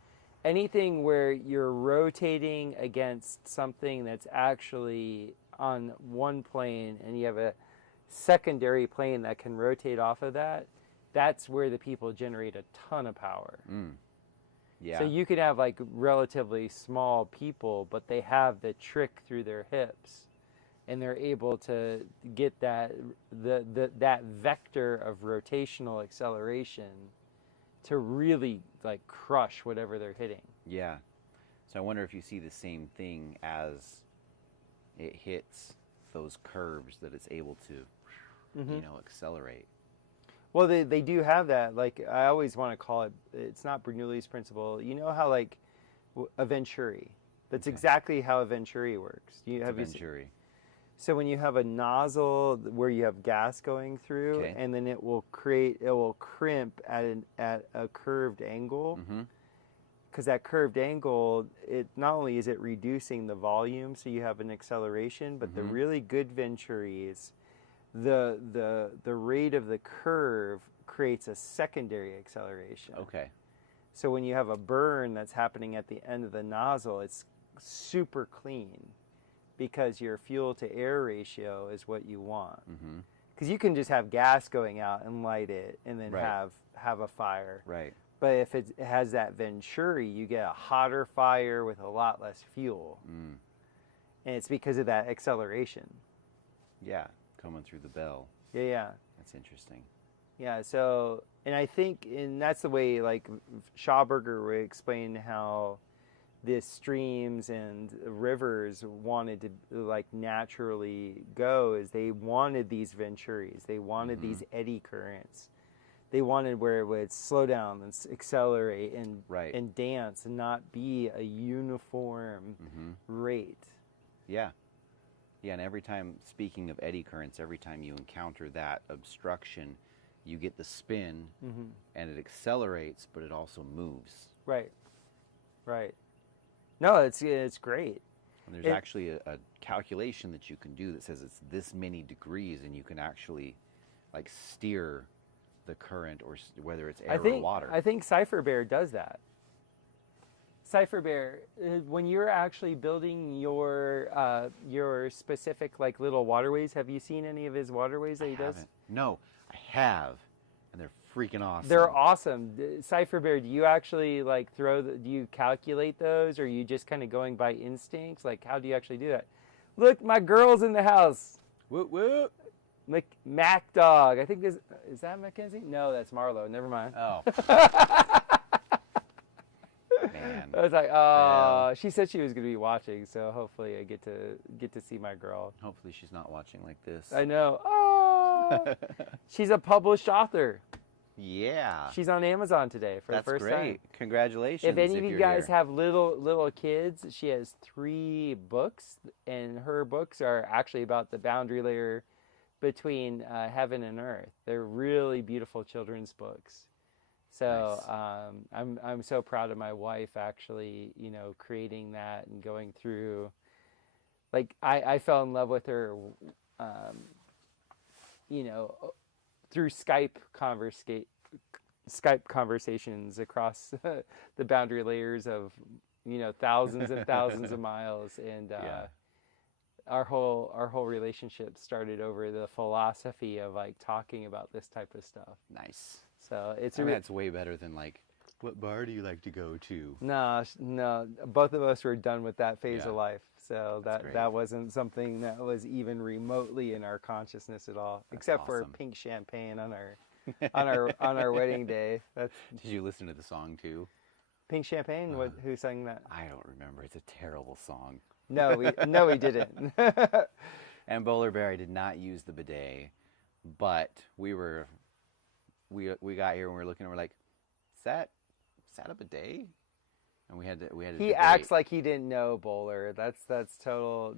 anything where you're rotating against something that's actually on one plane and you have a secondary plane that can rotate off of that, that's where the people generate a ton of power. So you could have like relatively small people, but they have the trick through their hips, and they're able to get that vector of rotational acceleration to really like crush whatever they're hitting. Yeah. So I wonder if you see the same thing as it hits those curves, that it's able to, you know, accelerate. Well, they do have that. Like, I always want to call it, it's not Bernoulli's principle. You know how, like, a venturi. That's exactly how a venturi works. Venturi. So when you have a nozzle where you have gas going through, and then it will crimp at a curved angle. Because that curved angle, it not only is it reducing the volume, so you have an acceleration, but the really good venturis, the rate of the curve creates a secondary acceleration. Okay. So when you have a burn that's happening at the end of the nozzle, it's super clean because your fuel to air ratio is what you want. Because you can just have gas going out and light it and then have a fire. Right. But if it has that venturi, you get a hotter fire with a lot less fuel. And it's because of that acceleration. Yeah, coming through the bell. Yeah. That's interesting. Yeah, so, and I think, and that's the way, like, Schauberger would explain how the streams and rivers wanted to, like, naturally go, is they wanted these venturis. They wanted these eddy currents they wanted where it would slow down and accelerate and Right. and dance and not be a uniform rate. Yeah. Yeah, and every time, speaking of eddy currents, every time you encounter that obstruction, you get the spin, and it accelerates, but it also moves. Right. Right. No, it's great. And there's actually a calculation that you can do that says it's this many degrees, and you can actually like steer the current, or whether it's air or water. I think Cypher Bear does that. Cypher Bear, when you're actually building your specific like little waterways, have you seen any of his waterways that he does? No, I have, and they're freaking awesome. They're awesome. Cypher Bear, do you actually like do you calculate those, or are you just kind of going by instincts? Like, how do you actually do that? Look, my girl's in the house. Whoop whoop. Mac Dog. I think is that Mackenzie? No, that's Marlo. Never mind. Oh. Man. I was like, oh, she said she was going to be watching, so hopefully I get to see my girl. Hopefully she's not watching like this. I know. Oh, she's a published author. Yeah. She's on Amazon today for the first time. That's great. Congratulations. If any of you guys have little kids, she has 3 books, and her books are actually about the boundary layer between heaven and earth. They're really beautiful children's books. So nice. I'm so proud of my wife actually, creating that and going through. Like I fell in love with her, through Skype conversations across the boundary layers of thousands and thousands of miles, and our whole relationship started over the philosophy of like talking about this type of stuff. Nice. So it's that's way better than like, what bar do you like to go to? No, both of us were done with that phase of life. So that wasn't something that was even remotely in our consciousness at all, except for pink champagne on our wedding day. Did you listen to the song too? Pink Champagne? Who sang that? I don't remember. It's a terrible song. No, we didn't. And Bowler Bear, I did not use the bidet, but we got here and we were looking and we're like, is that a bidet? And we had to He debate. acts like he didn't know, Bowler. That's total.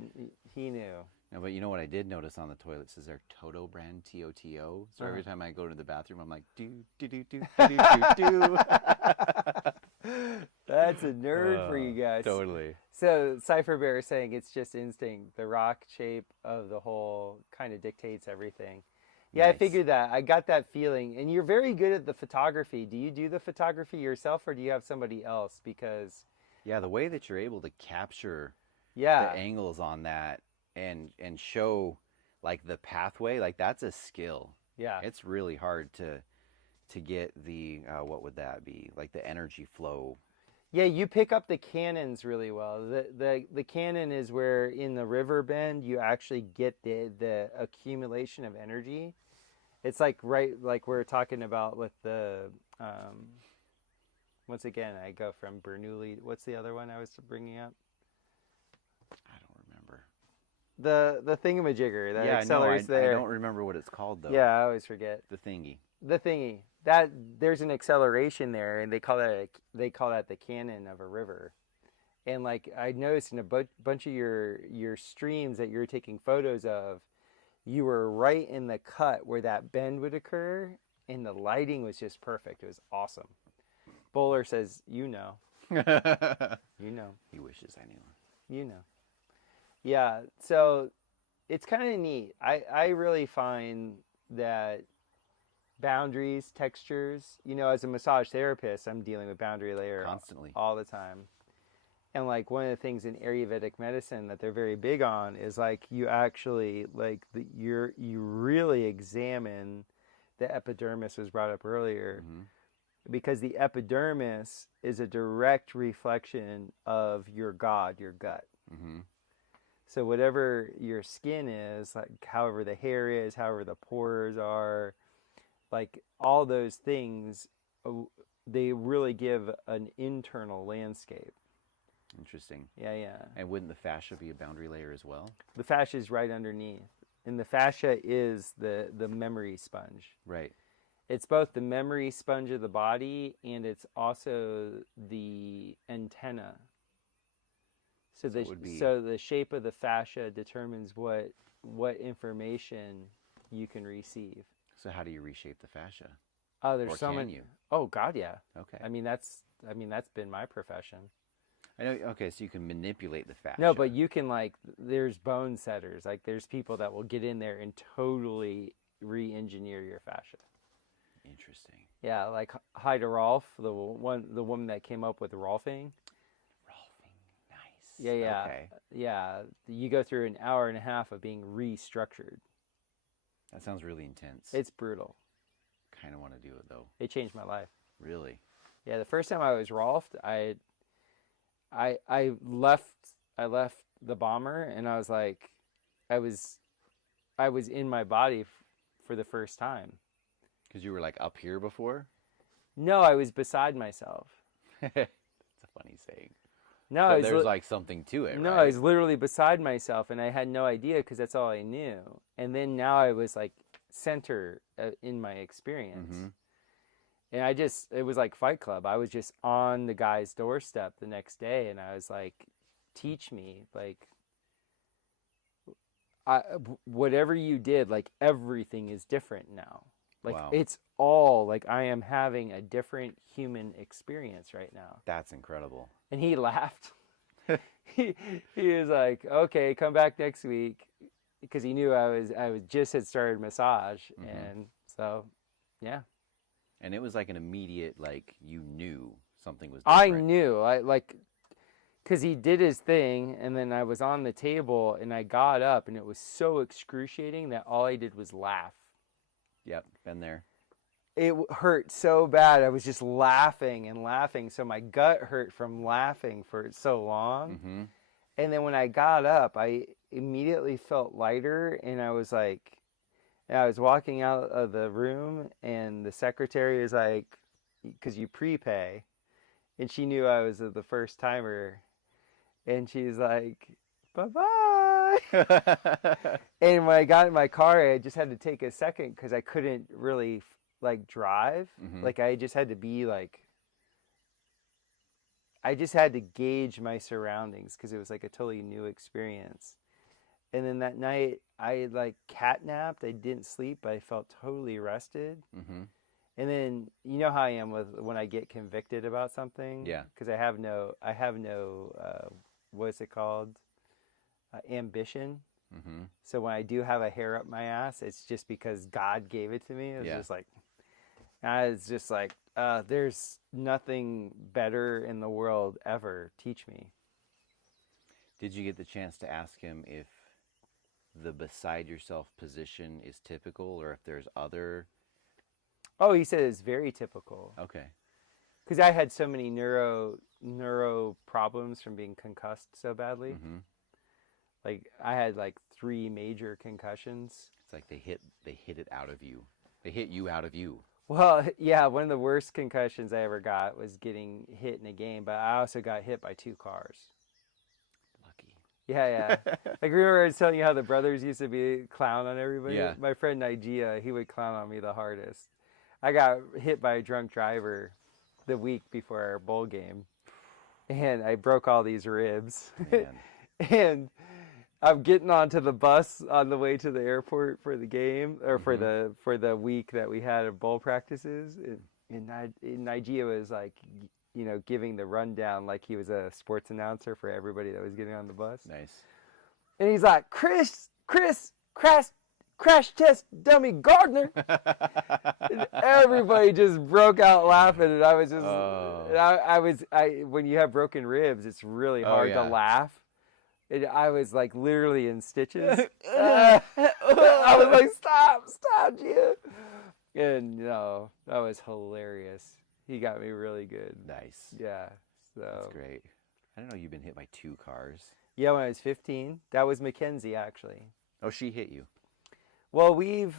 He knew. No, but you know what I did notice on the toilet? It says there Toto brand, TOTO. So every time I go to the bathroom, I'm like, do. That's a nerd for you guys. Totally. So Cypher Bear is saying it's just instinct. The rock shape of the hole kind of dictates everything. Yeah, nice. I figured that. I got that feeling. And you're very good at the photography. Do you do the photography yourself, or do you have somebody else? Because the way that you're able to capture the angles on that and show like the pathway, like that's a skill. Yeah. It's really hard to get the what would that be? Like the energy flow. Yeah, you pick up the cannons really well. The cannon is where in the river bend you actually get the accumulation of energy. It's like like we're talking about with the once again I go from Bernoulli. What's the other one I was bringing up? I don't remember. The thingamajigger that accelerates there. I don't remember what it's called though. Yeah, I always forget. The thingy. The thingy. That there's an acceleration there, and they call that the cannon of a river. And like I noticed in a bunch of your streams that you're taking photos of, you were right in the cut where that bend would occur, and the lighting was just perfect. It was awesome. Bowler says, you know. You know. He wishes I knew. You know. Yeah, so it's kind of neat. I really find that boundaries, textures, as a massage therapist, I'm dealing with boundary layer constantly, all the time. And like one of the things in Ayurvedic medicine that they're very big on is like you actually like you really examine the epidermis, was brought up earlier, because the epidermis is a direct reflection of your God, your gut. So whatever your skin is, like however the hair is, however the pores are, like all those things, they really give an internal landscape. Interesting. Yeah. And wouldn't the fascia be a boundary layer as well? The fascia is right underneath. And the fascia is the memory sponge. Right. It's both the memory sponge of the body and it's also the antenna. So the shape of the fascia determines what information you can receive. So how do you reshape the fascia? Oh, there's or so can many. you? Oh God, yeah. Okay. I mean that's been my profession. I know. Okay, so you can manipulate the fascia. No, but you can there's bone setters. Like there's people that will get in there and totally re-engineer your fascia. Interesting. Yeah, like Haida Rolf, the woman that came up with Rolfing. Nice. Yeah. Okay. Yeah, you go through an hour and a half of being restructured. That sounds really intense. It's brutal. Kind of want to do it though. It changed my life. Really? Yeah, the first time I was Rolfed, I left the bomber and I was like, I was in my body for the first time. Because you were like up here before? No, I was beside myself. It's a funny saying. No, but there's like something to it, no, right? I was literally beside myself and I had no idea because that's all I knew. And then now I was like center in my experience. Mm-hmm. And it was like Fight Club. I was just on the guy's doorstep the next day and I was like, teach me, like, whatever you did, like everything is different now. Like Wow. It's all like I am having a different human experience right now. That's incredible. And he laughed. he was like, okay, come back next week. Because he knew I was just had started massage. Mm-hmm. And so, yeah. And it was like an immediate, like, you knew something was I different. knew, because he did his thing, and then I was on the table, and I got up, and it was so excruciating that all I did was laugh. Yep, been there. It hurt so bad. I was just laughing and laughing, so my gut hurt from laughing for so long. Mm-hmm. And then when I got up, I immediately felt lighter, and I was walking out of the room, and the secretary is like, because you prepay, and she knew I was the first timer, and she's like, bye-bye. And when I got in my car, I just had to take a second because I couldn't really drive. Mm-hmm. Like I just had to be I just had to gauge my surroundings because it was like a totally new experience. And then that night I catnapped. I didn't sleep, but I felt totally rested. Mm-hmm. And then you know how I am when I get convicted about something. Yeah. Because I have no what's it called? Ambition. Mm-hmm. So when I do have a hair up my ass, it's just because God gave it to me. It's just like there's nothing better in the world ever. Teach me. Did you get the chance to ask him if the beside yourself position is typical or if there's other? Oh, he said it's very typical. Okay. Because I had so many neuro problems from being concussed so badly. Mm-hmm. Like I had 3 major concussions. It's like they hit it out of you. They hit you out of you. Well, yeah, one of the worst concussions I ever got was getting hit in a game, but I also got hit by 2 cars. Lucky. Yeah. Remember I was telling you how the brothers used to be clown on everybody? Yeah. My friend Nigeria, he would clown on me the hardest. I got hit by a drunk driver the week before our bowl game, and I broke all these ribs. And I'm getting onto the bus on the way to the airport for the game, or Mm-hmm. for the week that we had of bowl practices. And Nigeria was giving the rundown like he was a sports announcer for everybody that was getting on the bus. Nice. And he's like, Chris, crash test dummy Gardner. And everybody just broke out laughing, and I was just, when you have broken ribs, it's really hard to laugh. And I was literally in stitches. I was like, stop, Gia. And no, that was hilarious. He got me really good. Nice. Yeah. So That's great. I didn't know you've been hit by 2 cars. Yeah, when I was 15. That was Mackenzie, actually. Oh, she hit you. Well, we've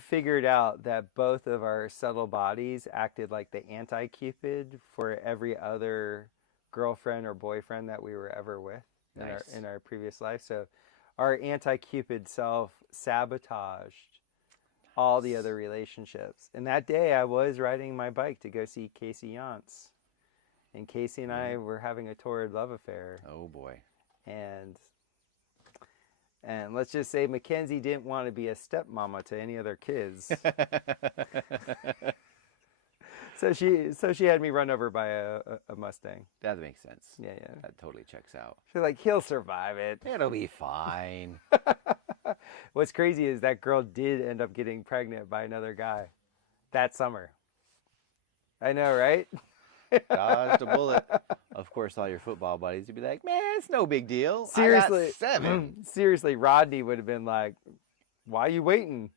figured out that both of our subtle bodies acted like the anti-Cupid for every other girlfriend or boyfriend that we were ever with. Nice. in our previous life. So our anti-Cupid self sabotaged all the other relationships. And that day I was riding my bike to go see Casey Yance. And Casey and I were having a torrid love affair. Oh boy. And let's just say Mackenzie didn't want to be a stepmama to any other kids. So she had me run over by a Mustang. That makes sense. Yeah. That totally checks out. She's like, he'll survive it. It'll be fine. What's crazy is that girl did end up getting pregnant by another guy that summer. I know, right? Dodged a bullet. Of course, all your football buddies would be like, man, it's no big deal. Seriously. I got 7. Seriously, Rodney would have been like, why are you waiting?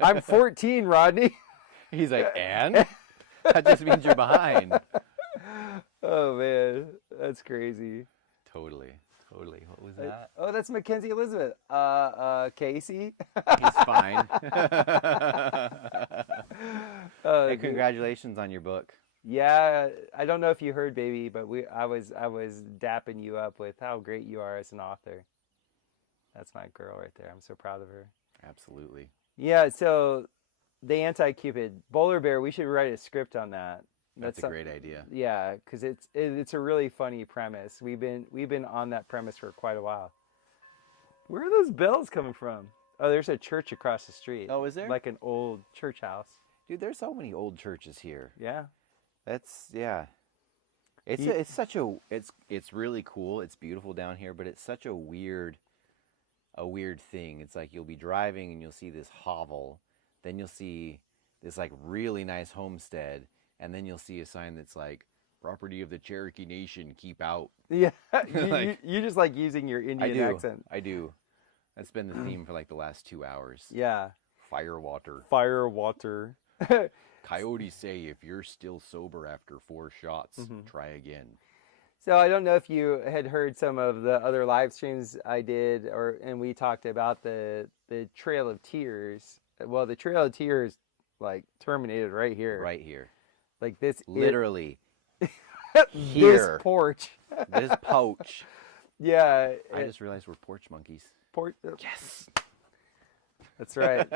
I'm 14, Rodney. He's like, and? That just means you're behind. Oh, man. That's crazy. Totally. What was that? Oh, that's Mackenzie Elizabeth. Casey? He's fine. Hey, congratulations on your book. Yeah, I don't know if you heard, baby, but I was dapping you up with how great you are as an author. That's my girl right there. I'm so proud of her. Absolutely. Yeah, so the Anti-Cupid Bowler Bear, we should write a script on that. That's a great idea. Yeah, because it's a really funny premise. We've been on that premise for quite a while. Where are those bells coming from? Oh, there's a church across the street. Oh, is there? Like an old church house. Dude, there's so many old churches here. Yeah. It's really cool. It's beautiful down here, but it's such a weird thing. It's like you'll be driving and you'll see this hovel, then you'll see this like really nice homestead, and then you'll see a sign that's like property of the Cherokee Nation, keep out. Yeah. you just like using your Indian accent. I do. That's been the theme for like the last 2 hours. Yeah. Fire water. Coyotes say if you're still sober after 4 shots, try again. So I don't know if you had heard some of the other live streams I did, and we talked about the Trail of Tears. Well, the Trail of Tears like terminated right here. Right here. Like this. Literally. Here. This porch. This pouch. Yeah. I just realized we're porch monkeys. Yes. That's right.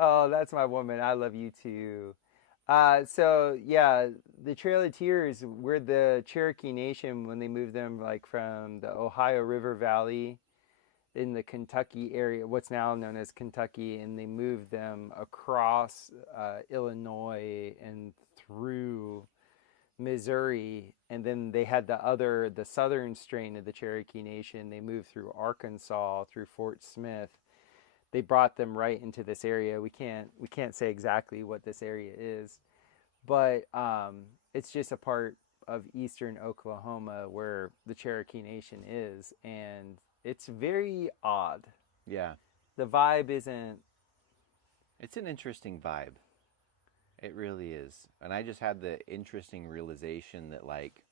Oh, that's my woman. I love you too. So yeah, the Trail of Tears were the Cherokee Nation when they moved them like from the Ohio River Valley in the Kentucky area, what's now known as Kentucky, and they moved them across Illinois and through Missouri, and then they had the southern strain of the Cherokee Nation. They moved through Arkansas, through Fort Smith. They brought them right into this area. We can't say exactly what this area is, but it's just a part of eastern Oklahoma where the Cherokee Nation is, and it's very odd. Yeah. The vibe isn't... It's an interesting vibe. It really is. And I just had the interesting realization that, like,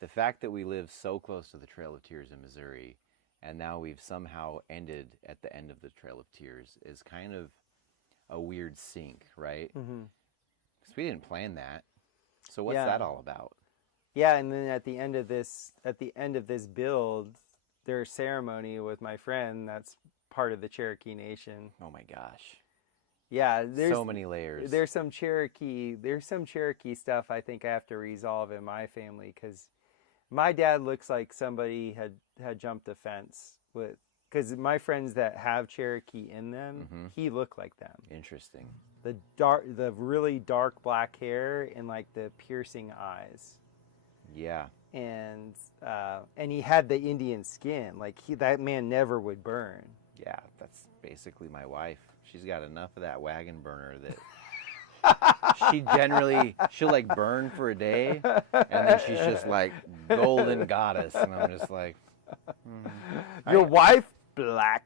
the fact that we live so close to the Trail of Tears in Missouri, and now we've somehow ended at the end of the Trail of Tears, is kind of a weird sync, right? Mm-hmm. Because we didn't plan that. So what's that all about? Yeah, and then at the end of this build, there's ceremony with my friend that's part of the Cherokee Nation. Oh my gosh. Yeah, there's so many layers. There's some Cherokee stuff I think I have to resolve in my family, because my dad looks like somebody had jumped a fence with, because my friends that have Cherokee in them, he looked like them. Interesting. The really dark black hair and like the piercing eyes. Yeah. And he had the Indian skin. Like that man never would burn. Yeah, that's basically my wife. She's got enough of that wagon burner that she'll like burn for a day, and then she's just like golden goddess, and I'm just like, Your wife, black.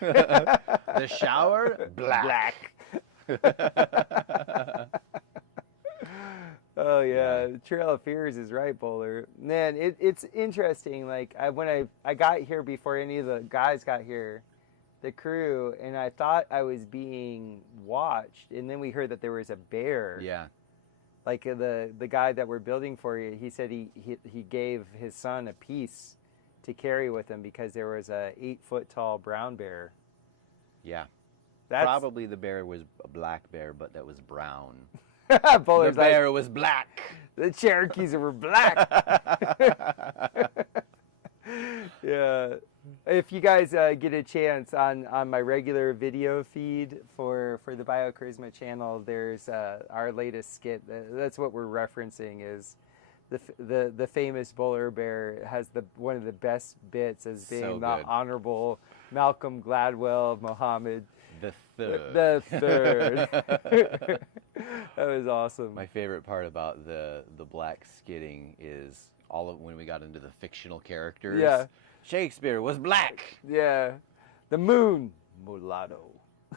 The shower, black. Oh yeah, Trail of Fears is right, Bowler. Man, it's interesting. Like when I got here before any of the guys got here, the crew, and I thought I was being watched, and then we heard that there was a bear. Yeah. Like the guy that we're building for you, he said he gave his son a piece to carry with him because there was a 8-foot tall brown bear Yeah. That's Probably the bear was a black bear, but that was brown. Bowler's The bear was black. The Cherokees were black. Yeah. If you guys get a chance on my regular video feed for the Biocharisma channel, there's our latest skit. That's what we're referencing is the famous bowler bear has one of the best bits as being So the good. Honorable Malcolm Gladwell of Muhammad. The third. The third. That was awesome. My favorite part about the black skidding is all of when we got into the fictional characters. Yeah. Shakespeare was black. Yeah. The moon, mulatto.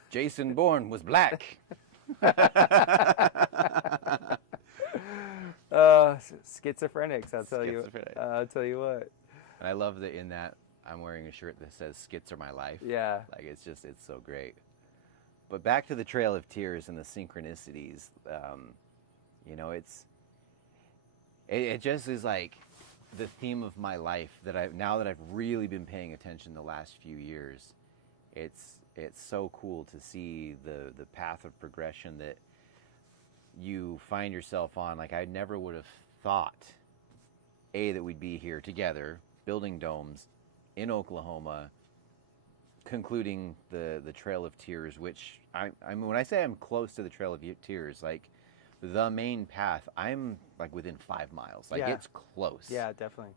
Jason Bourne was black. Schizophrenics, I'll tell you. Schizophrenic. I'll tell you what. And I love that in that I'm wearing a shirt that says "Skits are my life." Yeah. Like it's so great. But back to the Trail of Tears and the Synchronicities. You know, it just is like the theme of my life that now that I've really been paying attention the last few years. It's so cool to see the path of progression that you find yourself on. Like I never would have thought that we'd be here together building domes in Oklahoma, concluding the Trail of Tears, which I mean, when I say I'm close to the Trail of Tears, like the main path, I'm like within 5 miles. Like Yeah. it's close. Yeah, definitely.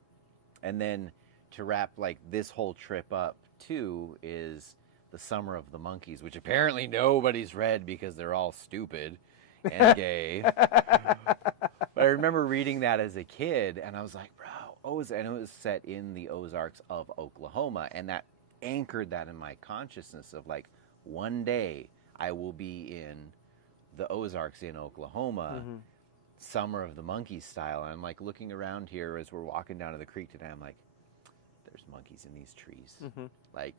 And then to wrap like this whole trip up too is the Summer of the Monkeys, which apparently nobody's read because they're all stupid and gay. But I remember reading that as a kid, and I was like, bro, and it was set in the Ozarks of Oklahoma, and that anchored that in my consciousness of like, one day I will be in the Ozarks in Oklahoma, Summer of the Monkeys style. And I'm like looking around here as we're walking down to the creek today, I'm like, there's monkeys in these trees. Like,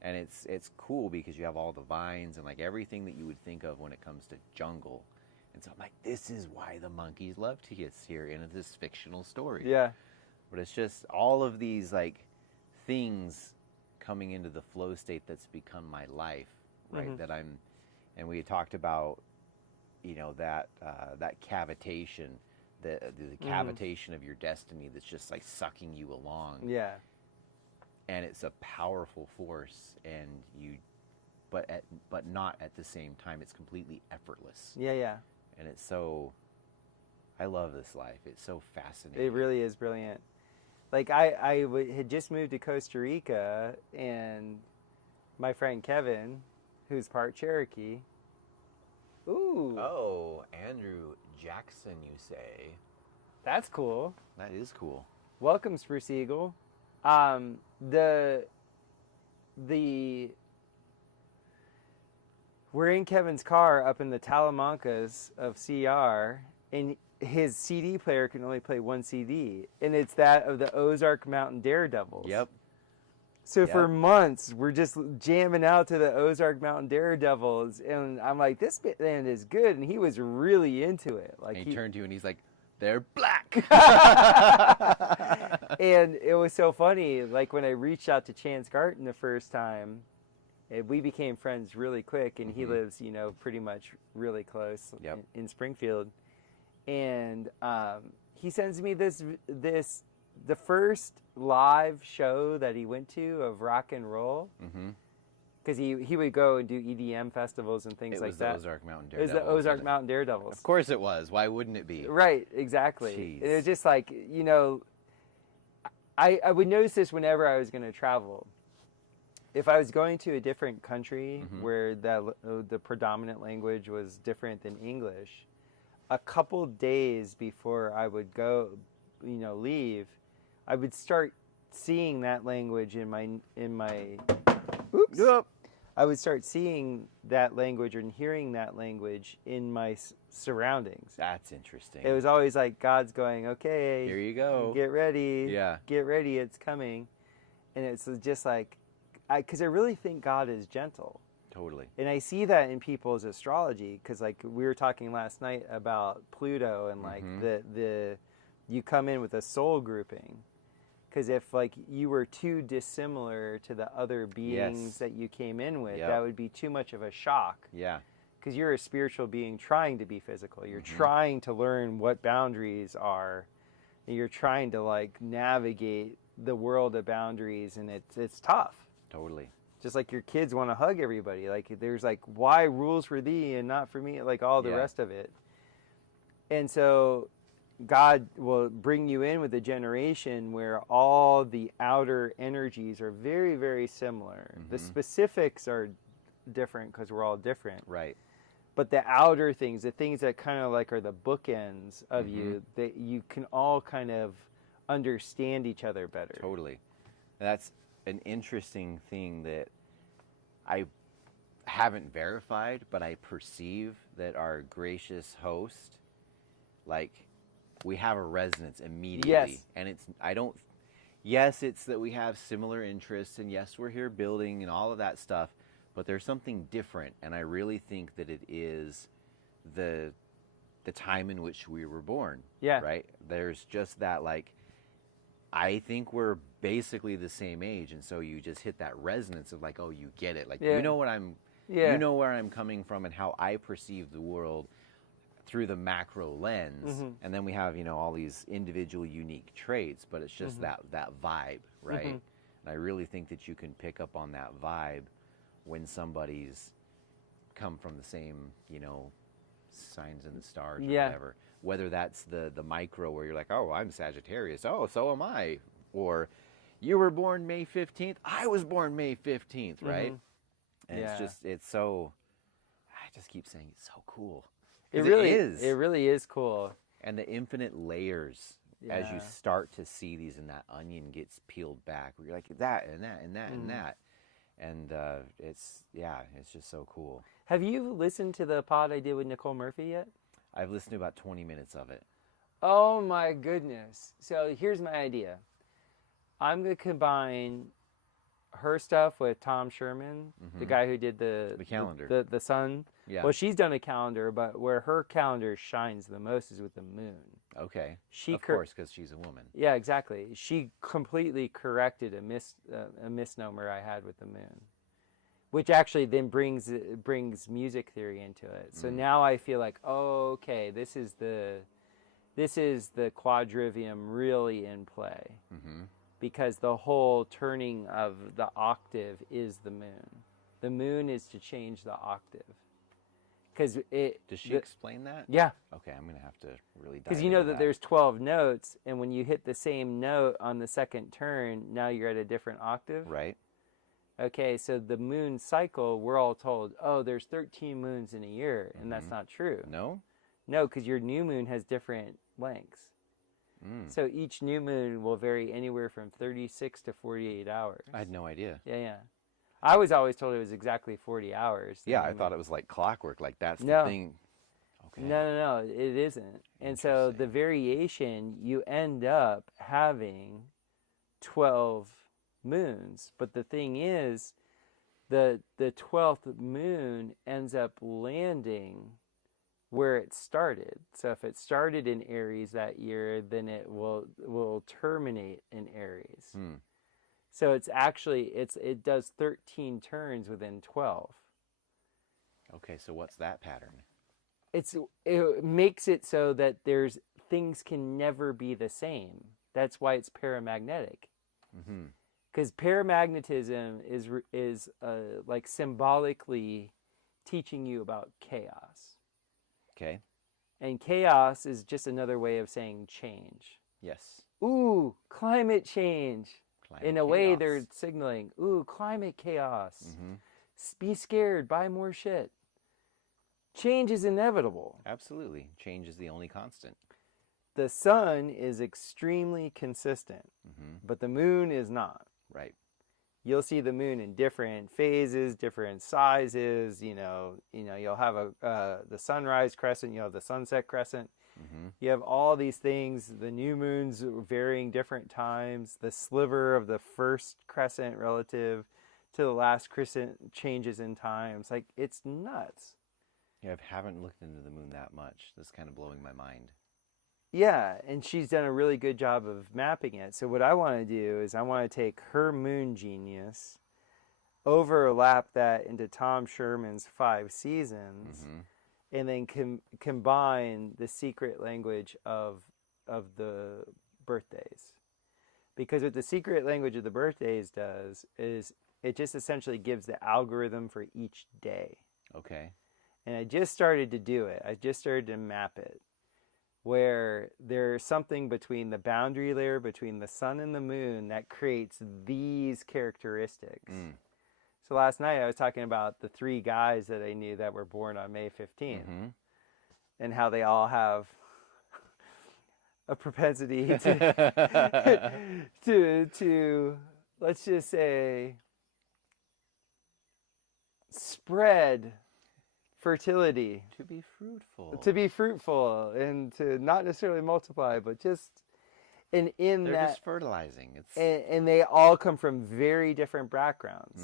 and it's cool because you have all the vines and like everything that you would think of when it comes to jungle. And so I'm like, this is why the monkeys love to get here in this fictional story. Yeah. But it's just all of these like things coming into the flow state that's become my life, right? That and we had talked about, you know, that cavitation, the cavitation of your destiny that's just like sucking you along. Yeah. And it's a powerful force, and but not at the same time. It's completely effortless. Yeah, yeah. And it's so, I love this life. It's so fascinating. It really is brilliant. Like I had just moved to Costa Rica, and my friend Kevin, who's part Cherokee. Ooh. Oh, Andrew Jackson, you say? That's cool. That is cool. Welcome, Spruce Eagle. We're in Kevin's car up in the Talamancas of CR, and his CD player can only play one CD, and it's that of the Ozark Mountain Daredevils. Yep. So for months, we're just jamming out to the Ozark Mountain Daredevils, and I'm like, this band is good, and he was really into it. Like and he turned to you and he's like, they're black. And it was so funny, like when I reached out to Chance Garton the first time, we became friends really quick, and he lives, you know, pretty much really close in Springfield. And he sends me the first live show that he went to of rock and roll, because he would go and do EDM festivals and things like that. It was the Ozark Mountain Daredevils. It was the Ozark Mountain Daredevils. Of course it was. Why wouldn't it be? Right, exactly. Jeez. It was just like, you know, I would notice this whenever I was going to travel. If I was going to a different country where the predominant language was different than English, a couple days before I would go, you know, leave, I would start seeing that language in my oops. Yep. I would start seeing that language and hearing that language in my surroundings. That's interesting. It was always like God's going, okay, here you go. Get ready. Yeah. Get ready. It's coming. And it's just like, because I really think God is gentle. Totally. And I see that in people's astrology, because like we were talking last night about Pluto and like the you come in with a soul grouping. Because if like you were too dissimilar to the other beings that you came in with, that would be too much of a shock. Yeah. Because you're a spiritual being trying to be physical. You're trying to learn what boundaries are. And you're trying to like navigate the world of boundaries, and it's tough. Totally. Just like your kids want to hug everybody. Like there's like, why rules for thee and not for me? Like all the rest of it. And so God will bring you in with a generation where all the outer energies are very, very similar. The specifics are different because we're all different. Right. But the outer things, the things that kind of like are the bookends of you, that you can all kind of understand each other better. Totally. That's an interesting thing that I haven't verified, but I perceive that our gracious host, like, we have a resonance immediately. Yes. And it's that we have similar interests, and yes, we're here building and all of that stuff, but there's something different, and I really think that it is the time in which we were born. Yeah. Right? There's just that, like, I think we're basically the same age, and so you just hit that resonance of like, oh, you get it. Like, you know what you know where I'm coming from and how I perceive the world through the macro lens. And then we have, all these individual unique traits, but it's just that vibe, right? And I really think that you can pick up on that vibe when somebody's come from the same, signs in the stars or whatever. Whether that's the micro where you're like, oh, I'm Sagittarius. Oh, so am I. Or you were born May 15th. I was born May 15th, right? And I just keep saying it's so cool. It really is. It really is cool. And the infinite layers as you start to see these, and that onion gets peeled back, where you're like that and that and that and that. And it's just so cool. Have you listened to the pod I did with Nicole Murphy yet? I've listened to about 20 minutes of it. Oh my goodness. So here's my idea. I'm going to combine her stuff with Tom Sherman, the guy who did the calendar, the sun. Yeah. Well, she's done a calendar, but where her calendar shines the most is with the moon. Okay. Of course, because she's a woman. Yeah, exactly. She completely corrected a misnomer I had with the moon, which actually then brings music theory into it. So now I feel like, oh, okay, this is the quadrivium really in play. Because the whole turning of the octave is the moon. The moon is to change the octave. Does she explain that? Yeah. Okay, I'm going to have to really dive into Because you know that there's 12 notes, and when you hit the same note on the second turn, now you're at a different octave. Right. Okay, so the moon cycle, we're all told, oh, there's 13 moons in a year, and that's not true. No? No, because your new moon has different lengths. So each new moon will vary anywhere from 36 to 48 hours. I had no idea. Yeah. I was always told it was exactly 40 hours. Yeah, I thought it was like clockwork. Like that's the thing. Okay. No, it isn't. And so the variation, you end up having 12 moons. But the thing is, the 12th moon ends up landing where it started. So if it started in Aries that year, then it will terminate in Aries. So it's actually it does 13 turns within 12. Okay, so what's that pattern? It makes it so that things can never be the same. That's why it's paramagnetic. Because paramagnetism is like symbolically teaching you about chaos. Okay. And chaos is just another way of saying change. Yes. Ooh, climate change. In a way, they're signaling, ooh, climate chaos. Be scared, buy more shit. Change is inevitable. Absolutely. Change is the only constant. The sun is extremely consistent, but the moon is not. Right. You'll see the moon in different phases, different sizes. You'll have the sunrise crescent. You'll have the sunset crescent. You have all these things. The new moons varying different times. The sliver of the first crescent relative to the last crescent changes in times. Like, it's nuts. Yeah, I haven't looked into the moon that much. That's kind of blowing my mind. Yeah, and she's done a really good job of mapping it. So what I want to do is I want to take her moon genius, overlap that into Tom Sherman's 5 seasons, and then combine the secret language of the birthdays. Because what the secret language of the birthdays does is it just essentially gives the algorithm for each day. Okay. And I just started to do it. I just started to map it, where there's something between the boundary layer between the sun and the moon that creates these characteristics. So last night I was talking about the 3 guys that I knew that were born on May 15th and how they all have a propensity to let's just say spread fertility, to be fruitful, and to not necessarily multiply, but just in They're that just fertilizing. It's and they all come from very different backgrounds.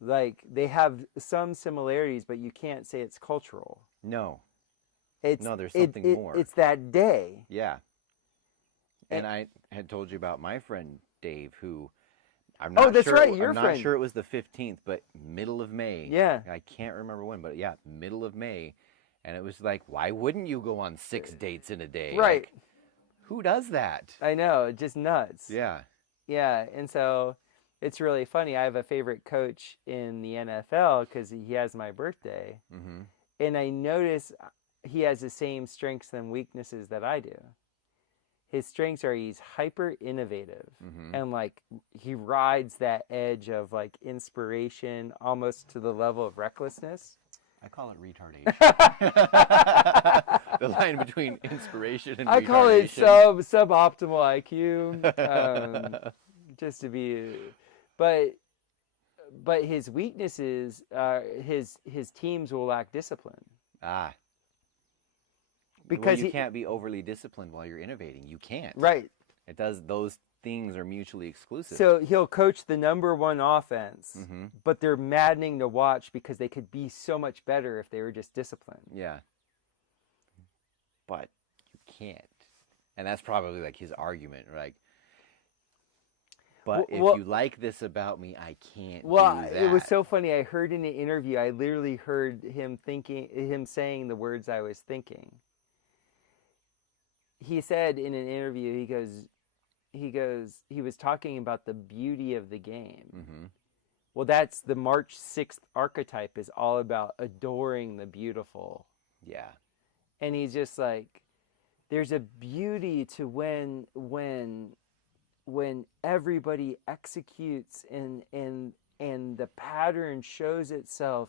Like they have some similarities, but you can't say it's cultural. no, It's there's something more. It's that day. Yeah. And I had told you about my friend Dave, who I'm not that's sure. right, your I'm not friend. sure it was the 15th, but middle of May. Yeah. I can't remember when, but yeah, middle of May. And it was like, why wouldn't you go on 6 dates in a day? Right. Like, who does that? I know, just nuts. Yeah. Yeah, and so it's really funny. I have a favorite coach in the NFL because he has my birthday. And I notice he has the same strengths and weaknesses that I do. His strengths are he's hyper innovative and like he rides that edge of like inspiration almost to the level of recklessness. I call it retardation. The line between inspiration and I retardation. call it suboptimal IQ. Just to be, but his weaknesses, his teams will lack discipline. Because you can't be overly disciplined while you're innovating. You can't. Right. It does. Those things are mutually exclusive. So he'll coach the number 1 offense, but they're maddening to watch because they could be so much better if they were just disciplined. Yeah. But you can't. And that's probably like his argument, like, but if you like this about me, I can't do that. It was so funny. I heard in an interview, I literally heard him saying the words I was thinking. He said in an interview, he was talking about the beauty of the game. Well, that's the March 6th archetype is all about adoring the beautiful. Yeah. And he's just like, there's a beauty to when everybody executes and the pattern shows itself.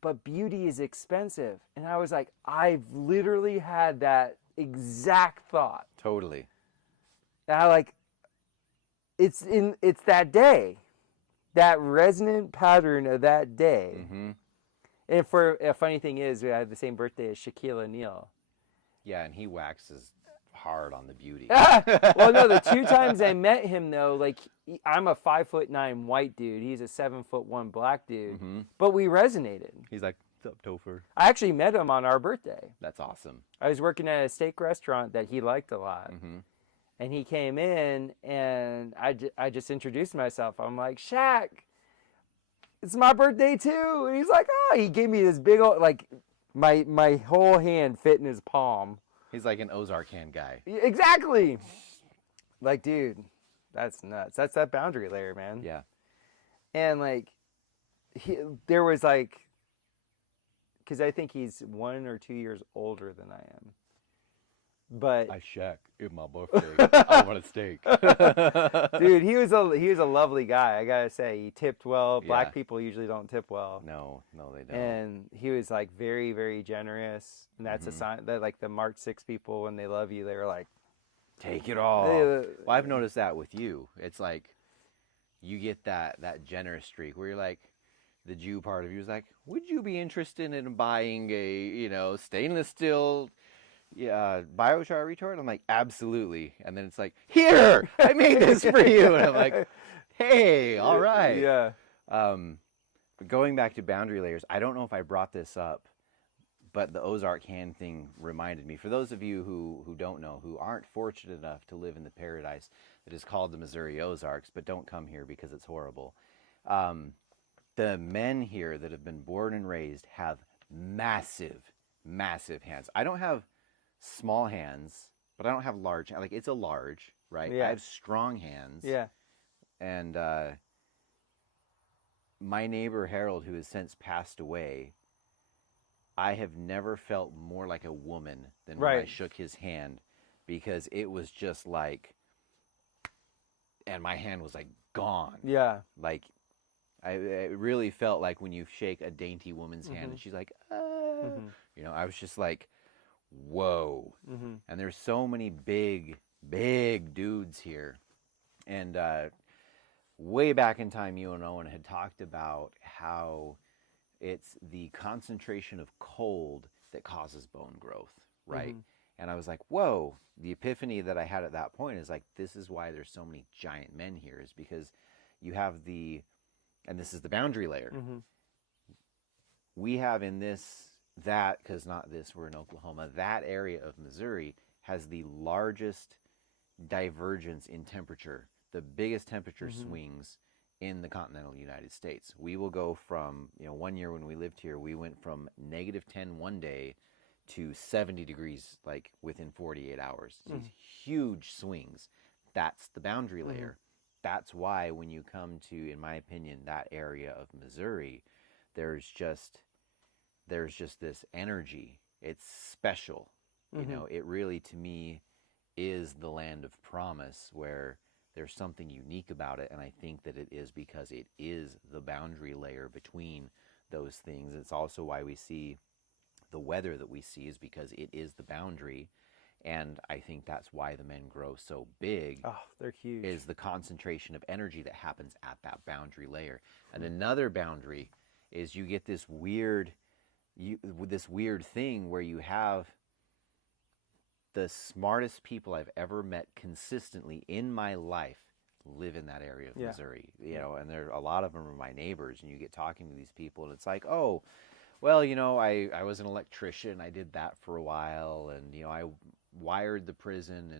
But beauty is expensive. And I was like, I've literally had that exact thought. Totally. And I like, it's that day, that resonant pattern of that day. And for a funny thing is, we had the same birthday as Shaquille O'Neal. Yeah, and he waxes hard on the beauty. Well, no, the 2 times I met him though, like I'm a 5'9" white dude. He's a 7'1" black dude. But we resonated. He's like, "What's up, Topher?" I actually met him on our birthday. That's awesome. I was working at a steak restaurant that he liked a lot. And he came in and I just introduced myself. I'm like, Shaq, it's my birthday too. And he's like, oh, he gave me this big old, like my whole hand fit in his palm. He's like an Ozark hand guy. Exactly. Like, dude, that's nuts. That's that boundary layer, man. Yeah. And like, there was like, because I think he's 1 or 2 years older than I am. But I Shaq in my birthday. I want a steak. Dude, he was a lovely guy. I gotta say, he tipped well. Black Yeah. people usually don't tip well. No, they don't. And he was like very, very generous. And that's a sign that like the March 6 people, when they love you, they're like, take it all. Well, I've noticed that with you. It's like you get that generous streak where you're like, the Jew part of you is like, would you be interested in buying a stainless steel biochar retort? I'm like, absolutely. And then it's like, here, I made this for you. And I'm like, hey, all right. Yeah. But going back to boundary layers, I don't know if I brought this up, but the Ozark hand thing reminded me. For those of you who don't know, who aren't fortunate enough to live in the paradise that is called the Missouri Ozarks, but don't come here because it's horrible. The men here that have been born and raised have massive, massive hands. I don't have small hands, but I don't have large. Like, it's a large, right? Yeah. I have strong hands. Yeah. And my neighbor Harold, who has since passed away, I have never felt more like a woman than when I shook his hand, because it was just like, and my hand was like gone. Yeah. Like, I really felt like when you shake a dainty woman's hand and she's like, you know, I was just like, whoa. And there's so many big, big dudes here. And way back in time, you and Owen had talked about how it's the concentration of cold that causes bone growth, right? And I was like, whoa. The epiphany that I had at that point is like, this is why there's so many giant men here, is because you have and this is the boundary layer. We have in because not this, we're in Oklahoma, that area of Missouri has the largest divergence in temperature, the biggest temperature swings in the continental United States. We will go from, one year when we lived here, we went from -10 one day to 70 degrees, like within 48 hours. These huge swings. That's the boundary layer. That's why when you come to, in my opinion, that area of Missouri, there's just this energy. It's special. It really, to me, is the land of promise, where there's something unique about it. And I think that it is because it is the boundary layer between those things. It's also why we see the weather that we see, is because it is the boundary. And I think that's why the men grow so big. Oh, they're huge. Is the concentration of energy that happens at that boundary layer. And another boundary is you get this weird thing where you have the smartest people I've ever met consistently in my life live in that area of Missouri. And there a lot of them are my neighbors, and you get talking to these people, and it's like, oh, well, I was an electrician. I did that for a while, and I wired the prison,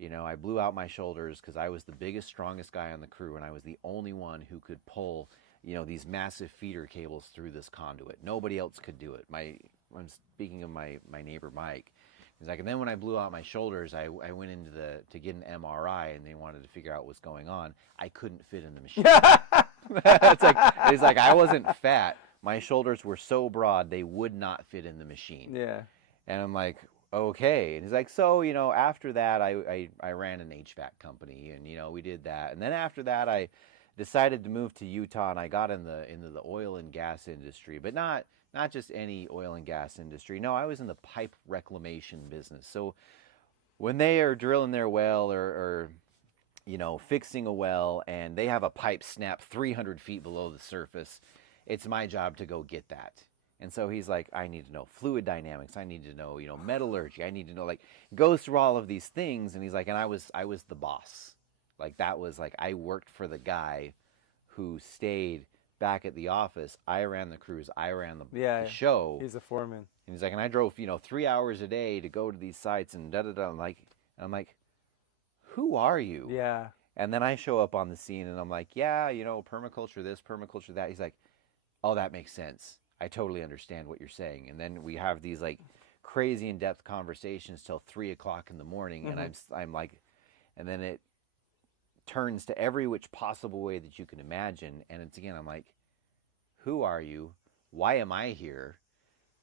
and I blew out my shoulders because I was the biggest, strongest guy on the crew, and I was the only one who could pull these massive feeder cables through this conduit. Nobody else could do it. I'm speaking of my neighbor Mike. He's like, and then when I blew out my shoulders, I went into to get an MRI, and they wanted to figure out what's going on. I couldn't fit in the machine. It's like I wasn't fat. My shoulders were so broad they would not fit in the machine. Yeah. And I'm like, okay. And he's like, so after that, I ran an HVAC company, and we did that. And then after that, I decided to move to Utah, and I got into the oil and gas industry, but not just any oil and gas industry. No, I was in the pipe reclamation business. So when they are drilling their well or fixing a well, and they have a pipe snap 300 feet below the surface, it's my job to go get that. And so he's like, I need to know fluid dynamics. I need to know, metallurgy. I need to know, goes through all of these things. And he's like, and I was the boss. That was I worked for the guy who stayed back at the office. I ran the crews. I ran the show. He's a foreman. And he's like, and I drove, 3 hours a day to go to these sites and da-da-da. I'm like, who are you? Yeah. And then I show up on the scene, and I'm like, yeah, permaculture this, permaculture that. He's like, oh, that makes sense. I totally understand what you're saying. And then we have these crazy in-depth conversations till 3 o'clock in the morning. And I'm like, and then it turns to every which possible way that you can imagine. And it's again, I'm like, who are you? Why am I here?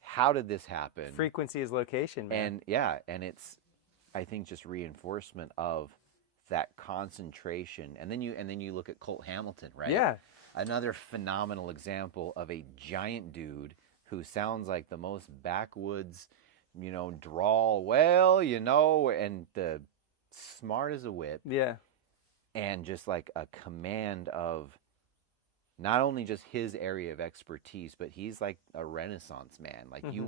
How did this happen? Frequency is location, man. And it's, I think, just reinforcement of that concentration. And then you look at Colt Hamilton, right? Yeah. Another phenomenal example of a giant dude who sounds like the most backwoods, drawl, and the smart as a whip. Yeah. And just a command of not only just his area of expertise, but he's like a Renaissance man. You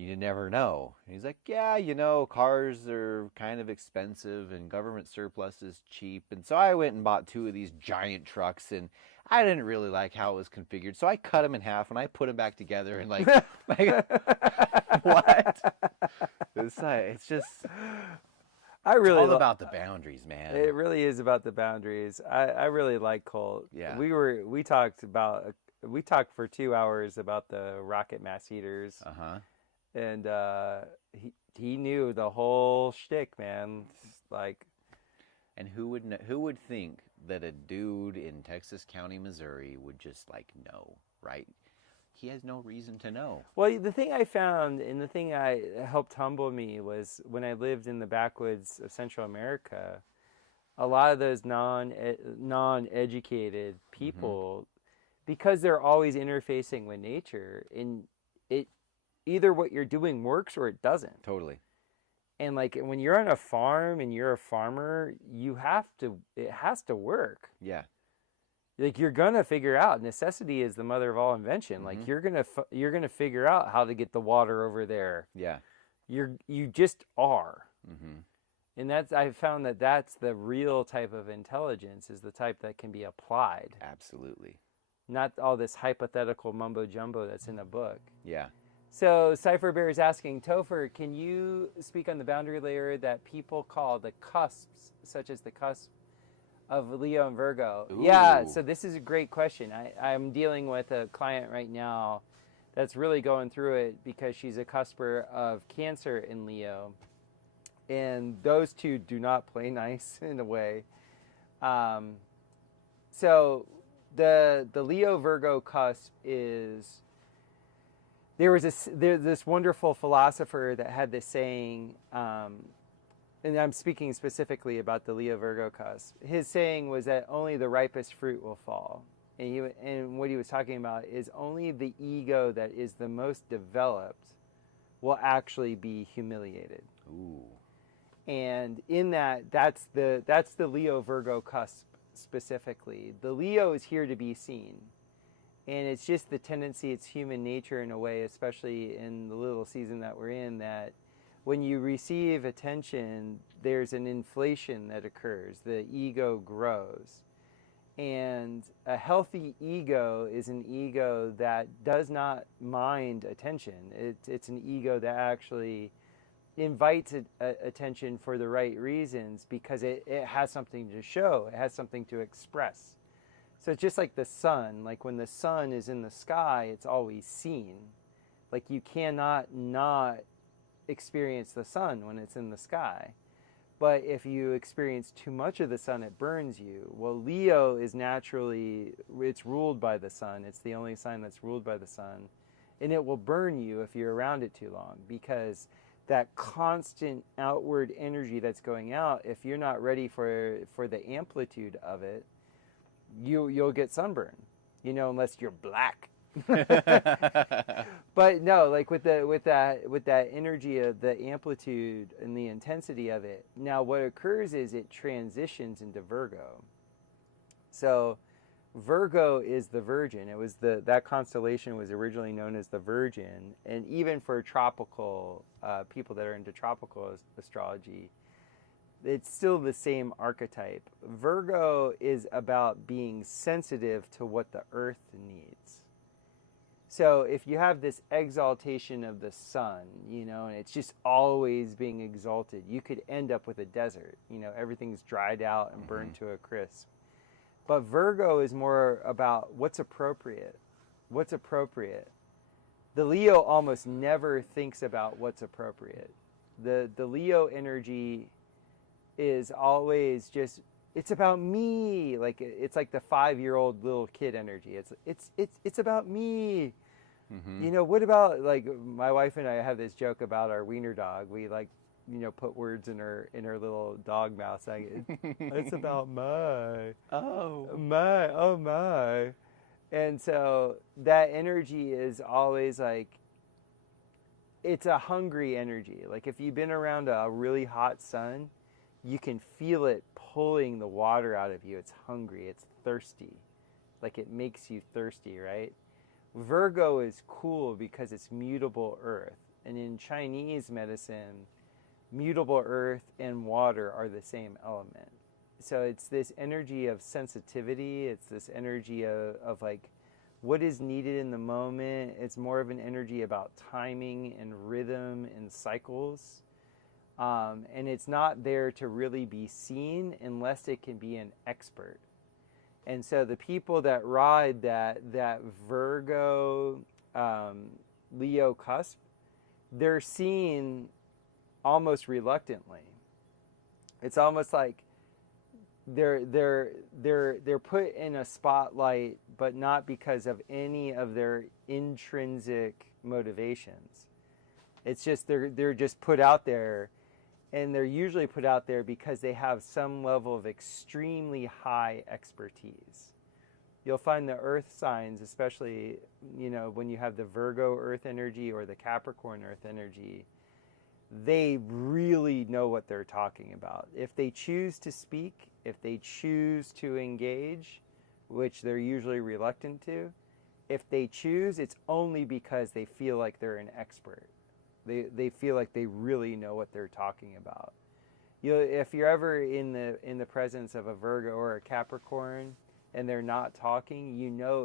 you never know. And he's like, yeah, you know, cars are kind of expensive and government surplus is cheap. And so I went and bought 2 of these giant trucks, and I didn't really like how it was configured. So I cut them in half and I put them back together and like what? It's just, I really it's all about the boundaries, man. It really is about the boundaries. I really like Colt. Yeah. We talked for 2 hours about the rocket mass eaters. And he knew the whole shtick, man. Like, and who would think that a dude in Texas County, Missouri would just like know, right? He has no reason to know. Well, the thing I found and the thing I helped humble me was when I lived in the backwoods of Central America, a lot of those non-educated people, because they're always interfacing with nature, and it either what you're doing works or it doesn't. Totally. And like when you're on a farm and you're a farmer, it has to work. Yeah. Like you're gonna figure out, necessity is the mother of all invention. Like you're gonna figure out how to get the water over there. Yeah. You just are. And I found that's the real type of intelligence, is the type that can be applied. Absolutely. Not all this hypothetical mumbo jumbo that's in a book. Yeah. So Cypher Bear is asking, Topher, can you speak on the boundary layer that people call the cusps, such as the cusp of Leo and Virgo? Ooh. Yeah, so this is a great question. I'm dealing with a client right now that's really going through it because she's a cusper of Cancer in Leo. And those two do not play nice in a way. So the Leo Virgo cusp is, there's this wonderful philosopher that had this saying, and I'm speaking specifically about the Leo Virgo cusp. His saying was that only the ripest fruit will fall. And what he was talking about is only the ego that is the most developed will actually be humiliated. Ooh. And in that's the Leo Virgo cusp specifically. The Leo is here to be seen. And it's just the tendency, it's human nature in a way, especially in the little season that we're in, that when you receive attention, there's an inflation that occurs. The ego grows. And a healthy ego is an ego that does not mind attention. It's an ego that actually invites attention for the right reasons because it has something to show. It has something to express. So it's just like the sun. Like when the sun is in the sky, it's always seen. Like you cannot not experience the sun when it's in the sky. But if you experience too much of the sun, it burns you. Well, Leo is naturally, it's ruled by the sun. It's the only sign that's ruled by the sun. And it will burn you if you're around it too long, because that constant outward energy that's going out, if you're not ready for the amplitude of it, you'll get sunburn, unless you're black. But no, like with that energy of the amplitude and the intensity of it. Now what occurs is it transitions into Virgo. So Virgo is the Virgin. It was that constellation was originally known as the Virgin, and even for tropical people that are into tropical astrology, it's still the same archetype. Virgo is about being sensitive to what the earth needs. So if you have this exaltation of the sun, and it's just always being exalted, you could end up with a desert. Everything's dried out and burned to a crisp. But Virgo is more about what's appropriate. What's appropriate. The Leo almost never thinks about what's appropriate. The Leo energy is always just, it's about me. Like it's like the 5-year-old little kid energy. It's about me. What about, like, my wife and I have this joke about our wiener dog. We put words in her little dog mouth saying, it's about my. Oh my. And so that energy is always like, it's a hungry energy. Like if you've been around a really hot sun, you can feel it pulling the water out of you. It's hungry. It's thirsty. Like it makes you thirsty, right? Virgo is cool because it's mutable earth. And in Chinese medicine, mutable earth and water are the same element. So it's this energy of sensitivity. It's this energy of like what is needed in the moment. It's more of an energy about timing and rhythm and cycles. And it's not there to really be seen unless it can be an expert. And so the people that ride that Virgo Leo cusp, they're seen almost reluctantly. It's almost like they're put in a spotlight, but not because of any of their intrinsic motivations. It's just they're just put out there, and they're usually put out there because they have some level of extremely high expertise. You'll find the earth signs, especially, when you have the Virgo earth energy or the Capricorn earth energy, they really know what they're talking about. If they choose to speak, if they choose to engage, which they're usually reluctant to, if they choose, it's only because they feel like they're an expert. They feel like they really know what they're talking about. If you're ever in the presence of a Virgo or a Capricorn and they're not talking,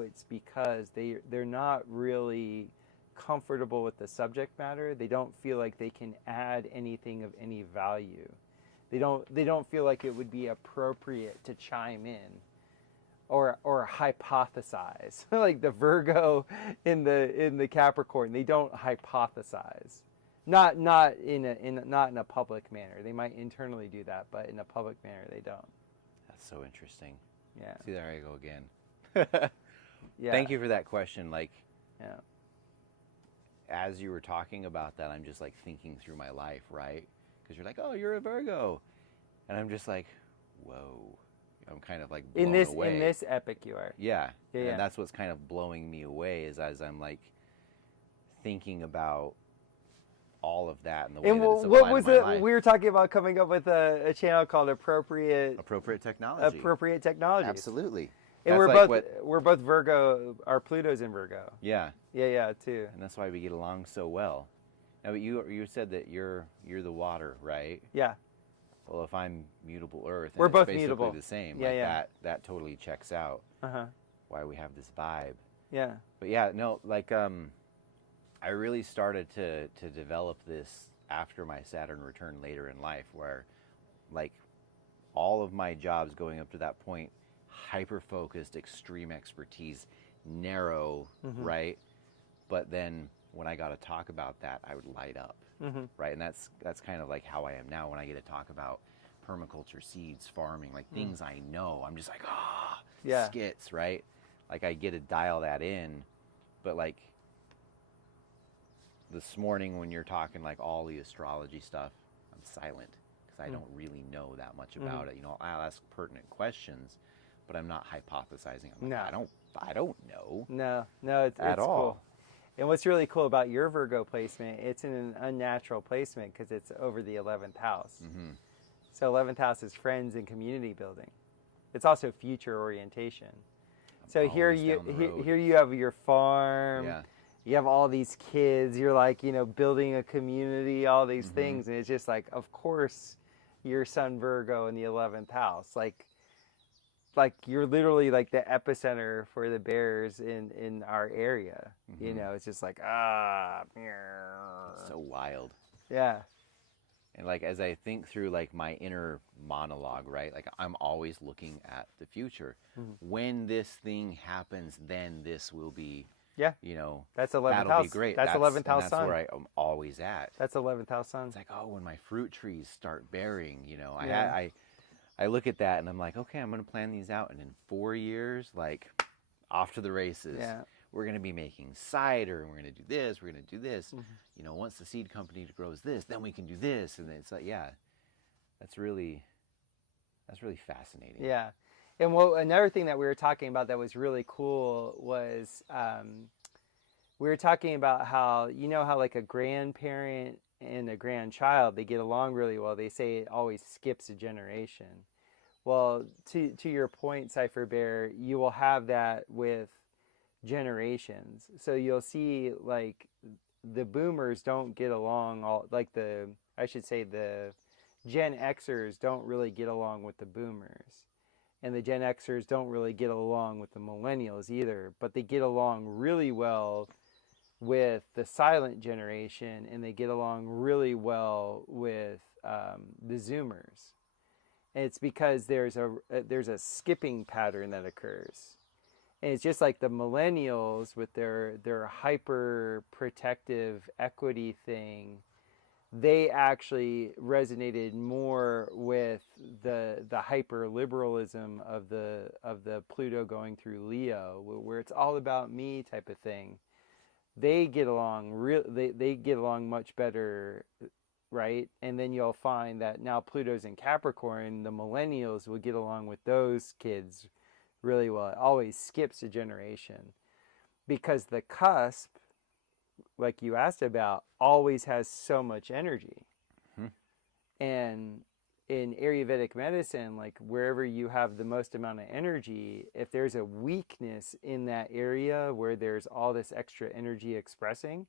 it's because they're not really comfortable with the subject matter. They don't feel like they can add anything of any value. They don't feel like it would be appropriate to chime in or hypothesize. Like the Virgo in the Capricorn, they don't hypothesize. Not in a public manner. They might internally do that, but in a public manner they don't. That's so interesting. Yeah. See, there I go again. Yeah. Thank you for that question. Like, yeah. As you were talking about that, I'm just like thinking through my life, right? Because you're like, oh, you're a Virgo, and I'm just like, whoa. I'm kind of like blown away. In this epic you are. Yeah. Yeah. And that's what's kind of blowing me away is as I'm like thinking about all of that and the way that it's applied to my life. We were talking about coming up with a channel called Appropriate Technology. Appropriate Technology. Absolutely. And we're both Virgo. Our Pluto's in Virgo. Yeah. Yeah, too. And that's why we get along so well. Now, but you said that you're the water, right? Yeah. Well, if I'm mutable earth, and we're both it's basically mutable. the same. Yeah, like yeah. That totally checks out. Why we have this vibe. Yeah. But yeah, no, like I really started to develop this after my Saturn return later in life, where like all of my jobs going up to that point, hyper focused, extreme expertise, narrow, right? But then when I got to talk about that, I would light up, right? And that's kind of like how I am now when I get to talk about permaculture, seeds, farming, like things I know. I'm just like, skits, right? Like I get to dial that in, but like this morning when you're talking like all the astrology stuff, I'm silent because I don't really know that much about it. I'll ask pertinent questions, but I'm not hypothesizing. I'm like, No. I don't know. No, it's all. Cool. And what's really cool about your Virgo placement, it's in an unnatural placement because it's over the 11th house. So 11th house is friends and community building. It's also future orientation. So here you have your farm. Yeah. You have all these kids. You're like, building a community, all these things. And it's just like, of course, your sun Virgo in the 11th house. Like you're literally like the epicenter for the bears in our area. It's just like, It's so wild. Yeah. And like, as I think through like my inner monologue, right? Like I'm always looking at the future. When this thing happens, then this will be, that's 11th that'll house. Be great. That's 11th house sun. That's where I'm always at. That's 11th house sun. It's like, when my fruit trees start bearing, I look at that and I'm like, okay, I'm going to plan these out. And in 4 years, like off to the races. Yeah. We're going to be making cider and we're going to do this. We're going to do this. Once the seed company grows this, then we can do this. And it's like, that's really fascinating. Yeah. And another thing that we were talking about that was really cool was we were talking about how, how like a grandparent and a grandchild, they get along really well. They say it always skips a generation. Well, to your point, Cypher Bear, you will have that with generations. So you'll see like the boomers don't get along I should say the Gen Xers don't really get along with the boomers. And the Gen Xers don't really get along with the millennials either, but they get along really well with the silent generation, and they get along really well with the Zoomers. And it's because there's a skipping pattern that occurs. And it's just like the millennials with their hyper protective equity thing. They actually resonated more with the hyper liberalism of the Pluto going through Leo, where it's all about me type of thing. They get along they get along much better, right? And then you'll find that now Pluto's in Capricorn, the millennials will get along with those kids really well. It always skips a generation because the cusp, like you asked about, always has so much energy. And in Ayurvedic medicine, like wherever you have the most amount of energy, if there's a weakness in that area where there's all this extra energy expressing,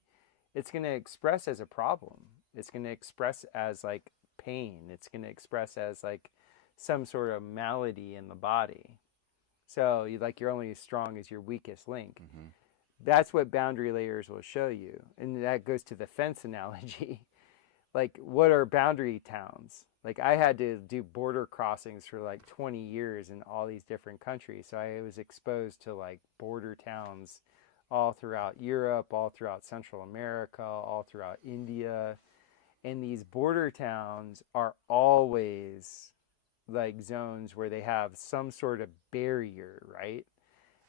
it's going to express as a problem. It's going to express as like pain. It's going to express as like some sort of malady in the body. So you're only as strong as your weakest link. That's what boundary layers will show you. And that goes to the fence analogy. Like, what are boundary towns? Like, I had to do border crossings for like 20 years in all these different countries. So I was exposed to like border towns all throughout Europe, all throughout Central America, all throughout India. And these border towns are always like zones where they have some sort of barrier, right?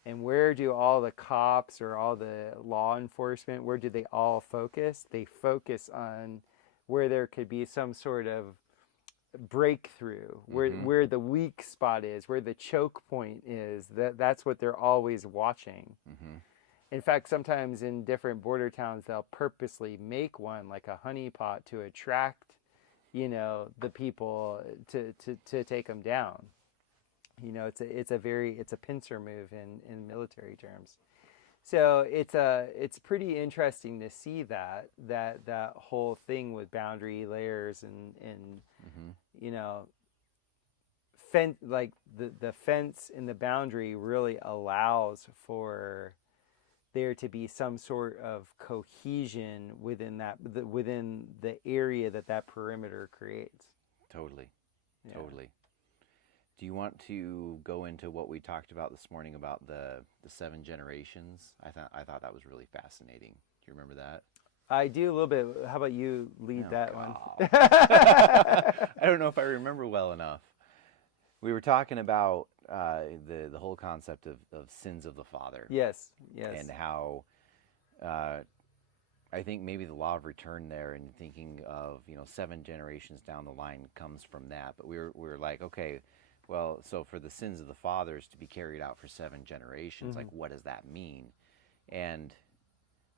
And where do all the cops or all the law enforcement, where do they all focus? They focus on where there could be some sort of breakthrough, where the weak spot is, where the choke point is. That's what they're always watching. In fact, sometimes in different border towns, they'll purposely make one like a honeypot to attract, the people to take them down. It's a pincer move in military terms. So it's pretty interesting to see that whole thing with boundary layers and like the fence and the boundary really allows for there to be some sort of cohesion within the area that perimeter creates. Totally. Do you want to go into what we talked about this morning about the 7 generations? I thought that was really fascinating. Do you remember that? I do a little bit. How about you lead that one? I don't know if I remember well enough. We were talking about the whole concept of sins of the father. Yes. And how I think maybe the law of return there, and thinking of 7 generations down the line comes from that. But we were like, okay, well, so for the sins of the fathers to be carried out for 7 generations, like what does that mean? And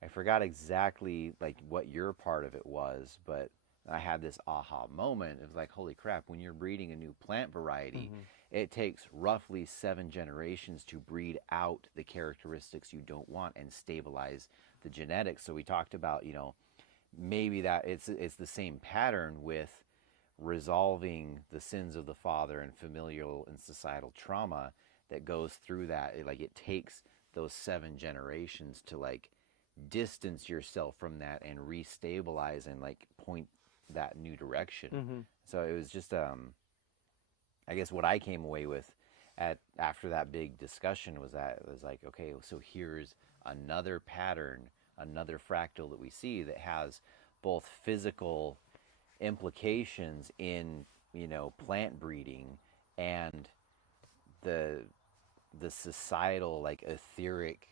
I forgot exactly like what your part of it was, but I had this aha moment. It was like, holy crap, when you're breeding a new plant variety, it takes roughly 7 generations to breed out the characteristics you don't want and stabilize the genetics. So we talked about, maybe that it's the same pattern with resolving the sins of the father and familial and societal trauma that goes through that. It takes those 7 generations to like distance yourself from that and restabilize and like point that new direction. So it was just I guess what I came away with after that big discussion was that it was like, okay, so here's another pattern, another fractal that we see that has both physical implications in plant breeding and the societal, like etheric,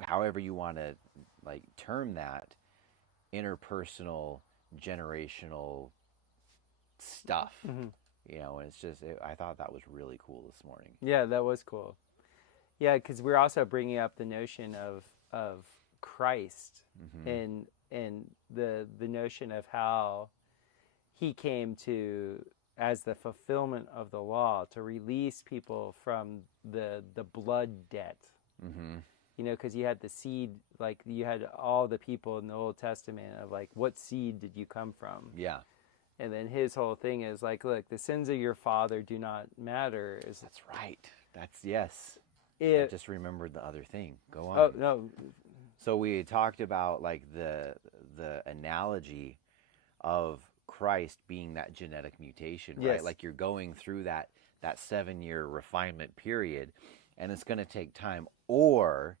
however you want to like term that, interpersonal generational stuff. And it's just I thought that was really cool this morning. Yeah, that was cool. Yeah, because we're also bringing up the notion of Christ and the notion of how he came to, as the fulfillment of the law, to release people from the blood debt. you know, because you had the seed, like you had all the people in the Old Testament of like, what seed did you come from? Yeah. And then his whole thing is like, look, the sins of your father do not matter. That's right. That's, yes. I It, just remembered the other thing. Go on. oh, no. So we talked about like the analogy of Christ being that genetic mutation, right? Yes. Like you're going through that 7-year refinement period, and it's going to take time, or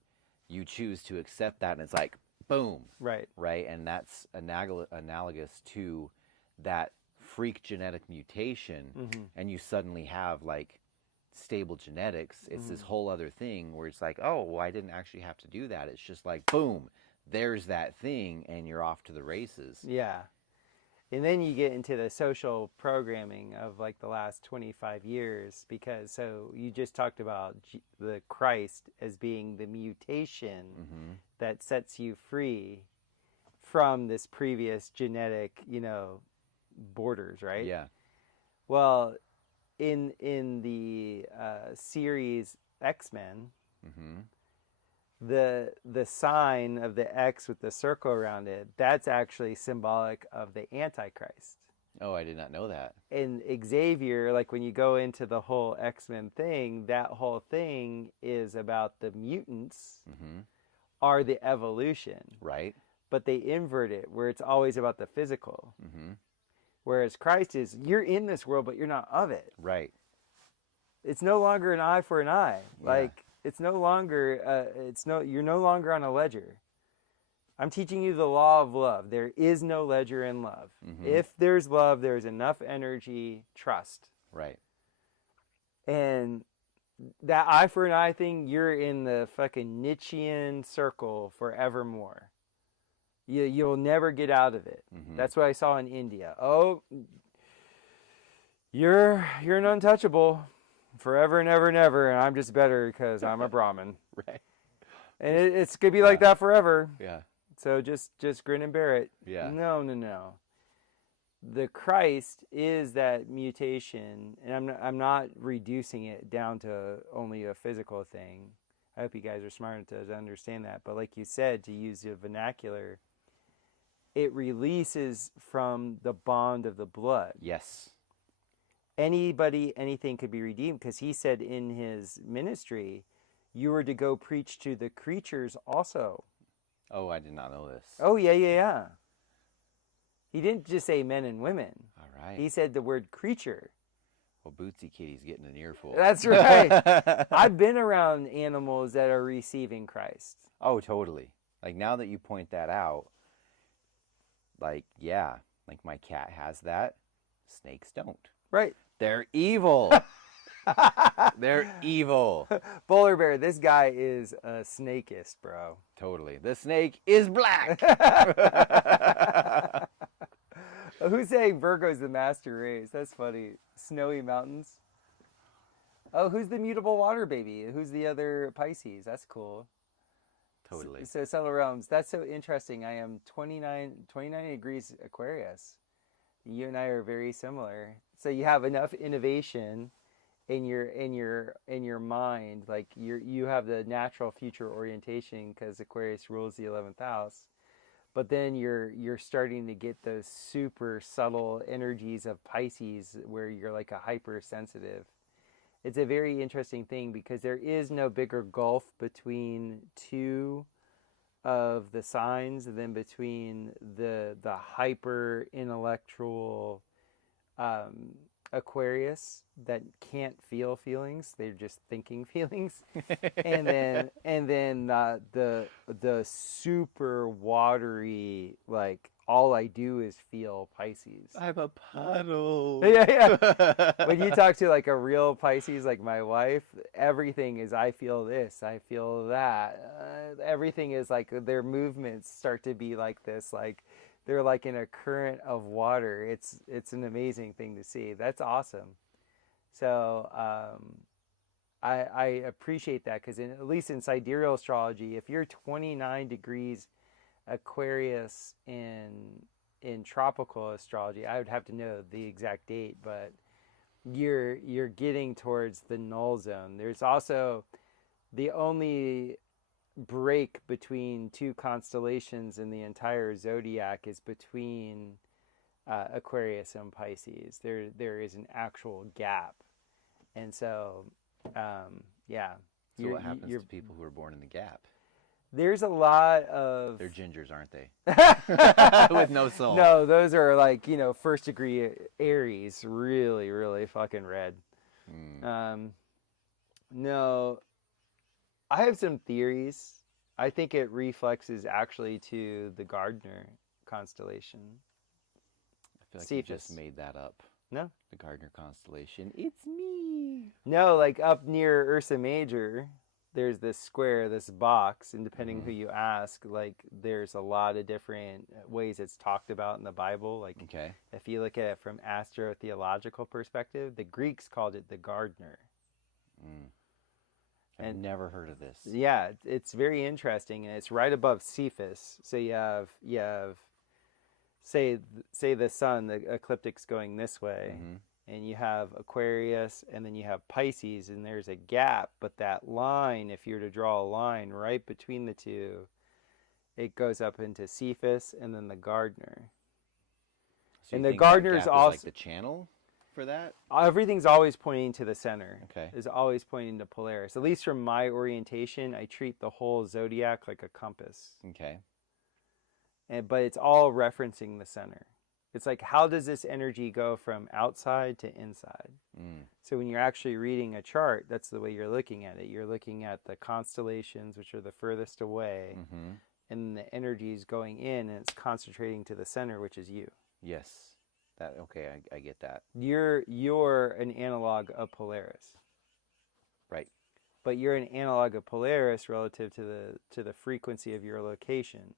you choose to accept that, and it's like boom, Right. right? And that's analogous to that freak genetic mutation, and you suddenly have like stable genetics. It's this whole other thing where it's like, oh, well, I didn't actually have to do that. It's just like boom, there's that thing, and you're off to the races. Yeah. And then you get into the social programming of like the last 25 years, because so you just talked about the Christ as being the mutation that sets you free from this previous genetic, you know, borders, right? Yeah. Well, in the series X-Men, the sign of the X with the circle around it, that's actually symbolic of the Antichrist. Oh, I did not know that. And Xavier, like when you go into the whole X-Men thing, that whole thing is about the mutants are the evolution. Right. But they invert it where it's always about the physical. Whereas Christ is, you're in this world, but you're not of it. Right. It's no longer an eye for an eye. Yeah. Like, it's no longer, you're no longer on a ledger. I'm teaching you the law of love. There is no ledger in love. If there's love, there's enough energy, trust. Right. And that eye for an eye thing, you're in the fucking Nietzschean circle forevermore. You'll never get out of it. That's what I saw in India. Oh, you're an untouchable forever and ever and ever, and I'm just better because I'm a Brahmin. Right. And it's gonna be like that forever. Yeah. So just grin and bear it. Yeah. No. The Christ is that mutation, and I'm not reducing it down to only a physical thing. I hope you guys are smart to understand that. But like you said, to use the vernacular, it releases from the bond of the blood. Yes. Anybody, anything could be redeemed, because he said in his ministry, you were to go preach to the creatures also. Oh, I did not know this. Oh, yeah. He didn't just say men and women. All right. He said the word creature. Well, Bootsy Kitty's getting an earful. That's right. I've been around animals that are receiving Christ. Oh, totally. Like now that you point that out, like, yeah, like my cat has that. Snakes don't. Right. They're evil. They're evil. Polar bear, this guy is a snakeist, bro. Totally. The snake is black. Who's saying Virgo's the master race? That's funny. Snowy mountains. Oh, who's the mutable water baby? Who's the other Pisces? That's cool. Totally. So Stellar Realms, that's so interesting. I am 29 degrees Aquarius. You and I are very similar. So you have enough innovation in your mind, like you have the natural future orientation because Aquarius rules the 11th house. But then you're starting to get those super subtle energies of Pisces where you're like a hypersensitive. It's a very interesting thing because there is no bigger gulf between two of the signs than between the hyper intellectual Aquarius that can't feel feelings; they're just thinking feelings, and then the super watery, like all I do is feel Pisces. I'm a puddle. Yeah. When you talk to like a real Pisces, like my wife, everything is I feel this, I feel that. Everything is like their movements start to be like this, like. They're like in a current of water. It's an amazing thing to see. That's awesome. So I appreciate that because at least in sidereal astrology, if you're 29 degrees Aquarius in tropical astrology, I would have to know the exact date, but you're getting towards the null zone. There's also the only break between two constellations in the entire zodiac is between Aquarius and Pisces. There is an actual gap, and so yeah. So what happens to people who are born in the gap? There's a lot of... They're gingers, aren't they? With no soul. No, those are like, first degree Aries, really, really fucking red. No, I have some theories. I think it reflexes actually to the Gardner constellation. I feel like Cephas. you just made that up. No? The Gardner constellation. It's me. No, like up near Ursa Major, there's this square, this box, and depending who you ask, like there's a lot of different ways it's talked about in the Bible. Like if you look at it from astrotheological perspective, the Greeks called it the Gardner. I've never heard of this. Yeah, it's very interesting, and it's right above Cephas. So you have say the sun, the ecliptic's going this way. And you have Aquarius, and then you have Pisces, and there's a gap. But that line, if you were to draw a line right between the two, it goes up into Cephas and then the Gardner. So and the Gardner's also like the channel for that. Everything's always pointing to the center. Okay. Is always pointing to Polaris. At least from my orientation, I treat the whole zodiac like a compass. Okay. But it's all referencing the center. It's like, how does this energy go from outside to inside? So when you're actually reading a chart, that's the way you're looking at it. You're looking at the constellations, which are the furthest away, and the energy is going in, and it's concentrating to the center, which is you. Yes. I get that. You're an analog of Polaris. Right. But you're an analog of Polaris relative to the frequency of your location.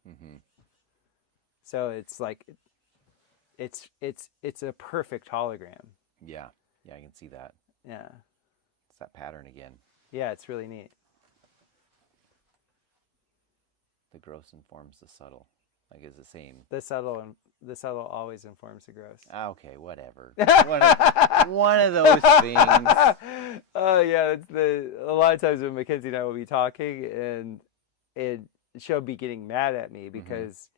So it's like... It's a perfect hologram. Yeah, I can see that. Yeah. It's that pattern again. Yeah, it's really neat. The gross informs the subtle. Like it's the same. The subtle always informs the gross. Okay, whatever. one of those things. Oh yeah, a lot of times when Mackenzie and I will be talking, and she'll be getting mad at me because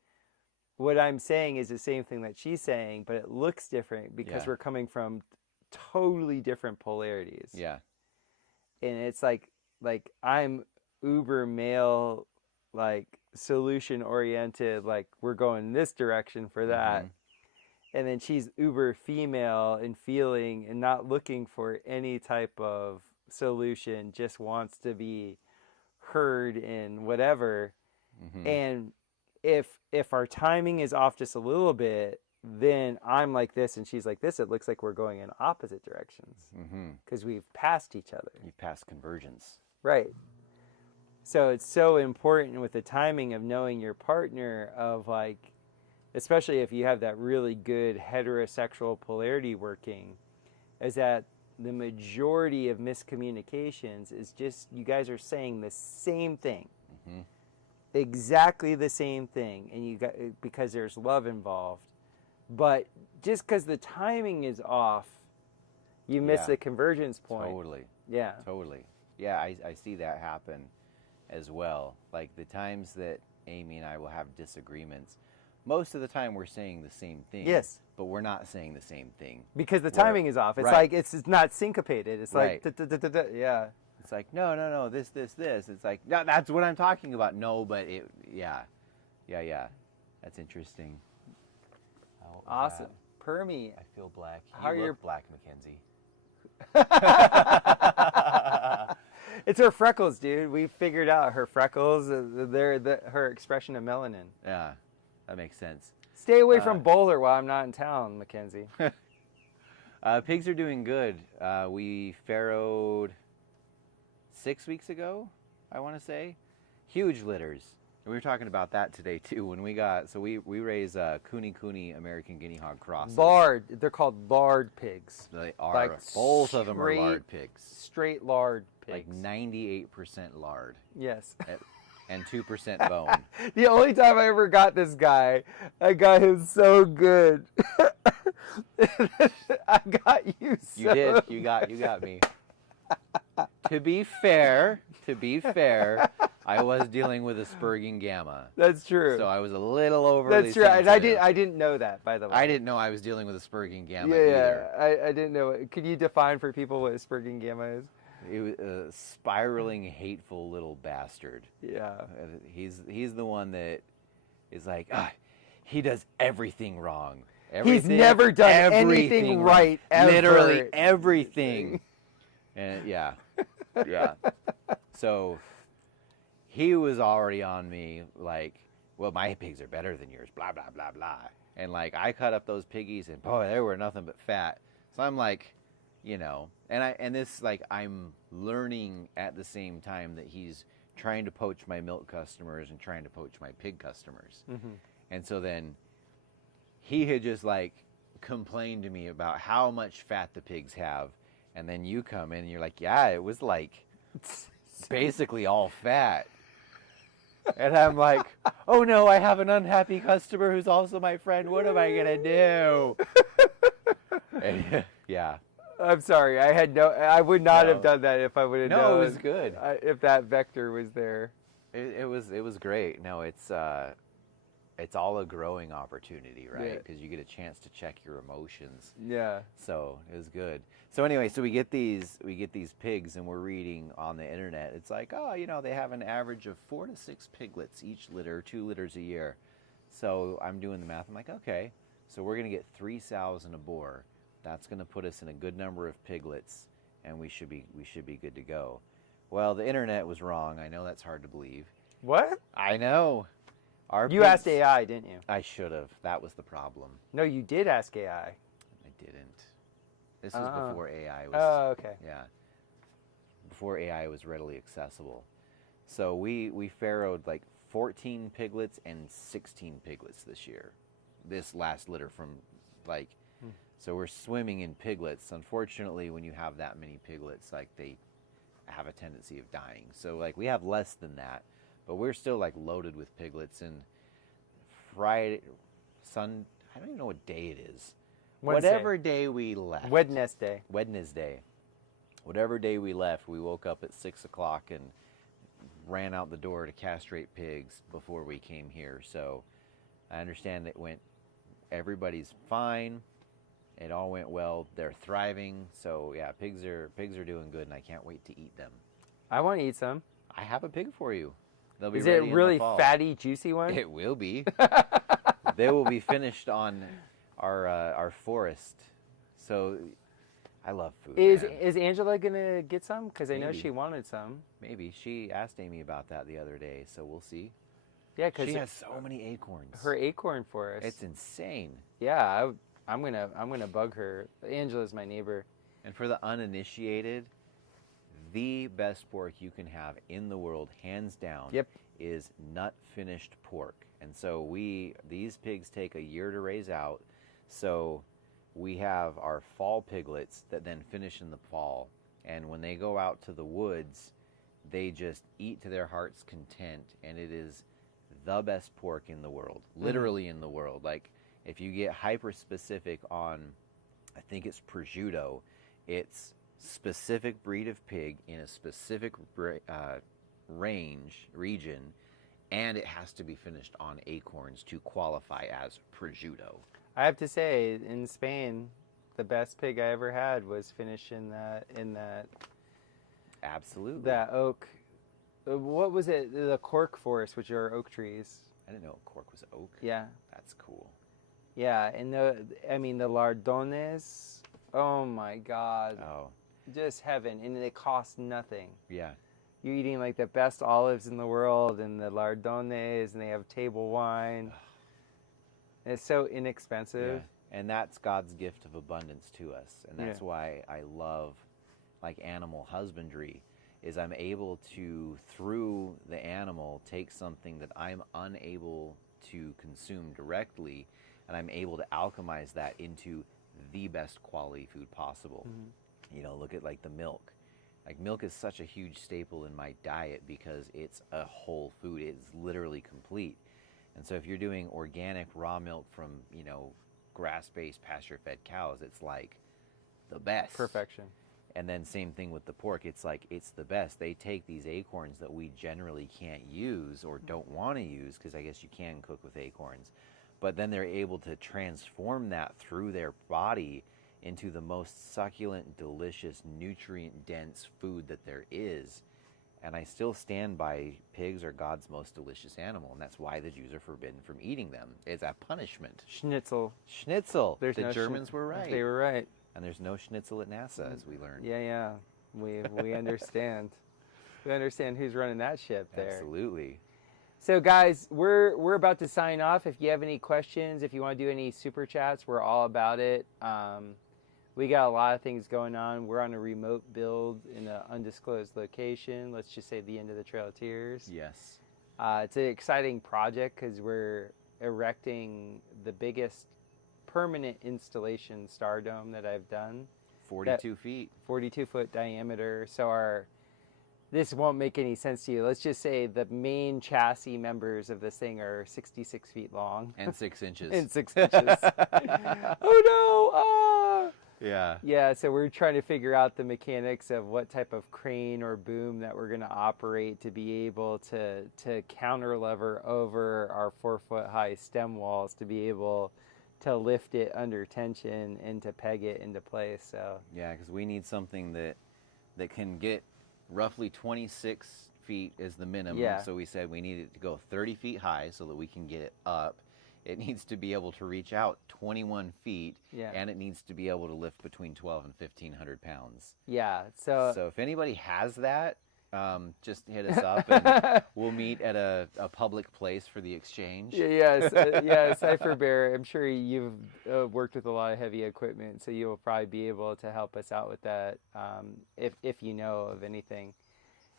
what I'm saying is the same thing that she's saying, but it looks different because we're coming from totally different polarities. Yeah. And it's like I'm uber male, like solution oriented, like we're going this direction for that. And then she's uber female and feeling and not looking for any type of solution, just wants to be heard in whatever. And if our timing is off just a little bit, then I'm like this and she's like this. It looks like we're going in opposite directions because we've passed each other. You've passed convergence. Right. So it's so important with the timing of knowing your partner, of like, especially if you have that really good heterosexual polarity working, is that the majority of miscommunications is just you guys are saying the same thing. Exactly the same thing, and you got, because there's love involved, but just because the timing is off, you miss the convergence point. Totally. Yeah, I see that happen as well. Like the times that Amy and I will have disagreements, most of the time we're saying the same thing. Yes. But we're not saying the same thing because the timing is off. It's like it's not syncopated. It's like yeah. It's like, no, this. It's like, no, that's what I'm talking about. No, but yeah. That's interesting. Awesome. Permie. I feel black. How you are look black, Mackenzie. It's her freckles, dude. We figured out her freckles. They're her expression of melanin. Yeah, that makes sense. Stay away from Bowler while I'm not in town, Mackenzie. Pigs are doing good. We farrowed 6 weeks ago, I want to say. Huge litters. And we were talking about that today too. When we raise Kuni American Guinea Hog crosses. Lard. They're called lard pigs. They are. Like both of them are lard pigs. Straight lard pigs. Like 98% lard. Yes. And 2% bone. The only time I ever got this guy, I got him so good. I got you so You did. You got me. To be fair, I was dealing with Aspergian gamma. That's true. So I was a little overly That's true. And sensitive. I didn't know that, by the way. I didn't know I was dealing with Aspergian gamma yeah, either. I didn't know it. Could you define for people what Aspergian gamma is? He was a spiraling, hateful little bastard. Yeah. He's the one that is like, he does everything wrong. He's never done anything right, ever. Literally everything. And yeah. So he was already on me like, well, my pigs are better than yours, blah, blah, blah, blah. And like, I cut up those piggies and boy, they were nothing but fat. So I'm like, and this, like, I'm learning at the same time that he's trying to poach my milk customers and trying to poach my pig customers. Mm-hmm. And so then he had just like complained to me about how much fat the pigs have. And then you come in and you're like, yeah, it was like basically all fat. And I'm like, oh no, I have an unhappy customer who's also my friend. What am I going to do? And, yeah. I'm sorry. I would not have done that if I would have known. No, it was good. If that vector was there. It was great. No, it's all a growing opportunity, right? Because you get a chance to check your emotions. Yeah. So it was good. So anyway, so we get these pigs, and we're reading on the internet. It's like, they have an average of 4 to 6 piglets each litter, 2 litters a year. So I'm doing the math. I'm like, okay, so we're gonna get 3 sows and a boar. That's gonna put us in a good number of piglets, and we should be good to go. Well, the internet was wrong. I know that's hard to believe. What? I know. You asked AI, didn't you? I should have. That was the problem. No, you did ask AI. I didn't. This was before AI was. Oh, okay. Yeah. Before AI was readily accessible. So we farrowed like 14 piglets and 16 piglets this year. This last litter from like. So we're swimming in piglets. Unfortunately, when you have that many piglets, like they have a tendency of dying. So like we have less than that. But we're still like loaded with piglets. And I don't even know what day it is. Wednesday. Whatever day we left. Wednesday. Whatever day we left, we woke up at 6 o'clock and ran out the door to castrate pigs before we came here. So I understand everybody's fine. It all went well. They're thriving. So yeah, pigs are doing good, and I can't wait to eat them. I want to eat some. I have a pig for you. They'll be Is ready it in really the fall. fatty, juicy one? It will be. They will be finished on our forest. So I love food. Is Angela gonna get some? Because I know Maybe. she wanted some. Maybe. She asked Amy about that the other day, so we'll see. Yeah, because she has so many acorns. Her acorn forest. It's insane. Yeah, I'm gonna bug her. Angela's my neighbor. And for the uninitiated, the best pork you can have in the world, hands down, is nut finished pork. And so these pigs take a year to raise out. So we have our fall piglets that then finish in the fall. And when they go out to the woods, they just eat to their heart's content. And it is the best pork in the world, literally in the world. Like if you get hyper specific on, I think it's prosciutto, it's specific breed of pig in a specific region, and it has to be finished on acorns to qualify as prosciutto. I have to say, in Spain, the best pig I ever had was finished in that. Absolutely. That oak. What was it? The cork forest, which are oak trees. I didn't know cork was oak. Yeah. That's cool. Yeah, and the lardones. Oh my God. Oh. Just heaven, and it costs nothing. Yeah. You're eating like the best olives in the world, and the lardones, and they have table wine. It's so inexpensive. Yeah. And that's God's gift of abundance to us, and that's why I love, like, animal husbandry. Is I'm able to, through the animal, take something that I'm unable to consume directly, and I'm able to alchemize that into the best quality food possible. Mm-hmm. You know, look at like the milk. Like milk is such a huge staple in my diet because it's a whole food. It's literally complete. And so if you're doing organic raw milk from, grass-based pasture-fed cows, it's like the best. Perfection. And then same thing with the pork. It's like, it's the best. They take these acorns that we generally can't use or don't want to use, because I guess you can cook with acorns, but then they're able to transform that through their body into the most succulent, delicious, nutrient-dense food that there is. And I still stand by, pigs are God's most delicious animal, and that's why the Jews are forbidden from eating them. It's a punishment. Schnitzel. Schnitzel. There's the no Germans were right. They were right. And there's no schnitzel at NASA, as we learned. Yeah. We understand. We understand who's running that ship there. Absolutely. So guys, we're about to sign off. If you have any questions, if you want to do any super chats, we're all about it. We got a lot of things going on. We're on a remote build in an undisclosed location. Let's just say the end of the Trail of Tears. Yes. It's an exciting project because we're erecting the biggest permanent installation star dome that I've done. 42 feet. 42-foot diameter. So this won't make any sense to you. Let's just say the main chassis members of this thing are 66 feet long. And 6 inches. And 6 inches. Oh no! Ah! Yeah. Yeah, so we're trying to figure out the mechanics of what type of crane or boom that we're going to operate to be able to counter lever over our 4-foot high stem walls to be able to lift it under tension and to peg it into place. So yeah, because we need something that can get roughly 26 feet is the minimum. Yeah. So we said we need it to go 30 feet high so that we can get it up. It needs to be able to reach out 21 feet, yeah. And it needs to be able to lift between 12 and 1,500 pounds. Yeah. So if anybody has that, just hit us up and we'll meet at a public place for the exchange. Yes, yeah, Cypher Bear, I'm sure you've worked with a lot of heavy equipment, so you'll probably be able to help us out with that if you know of anything.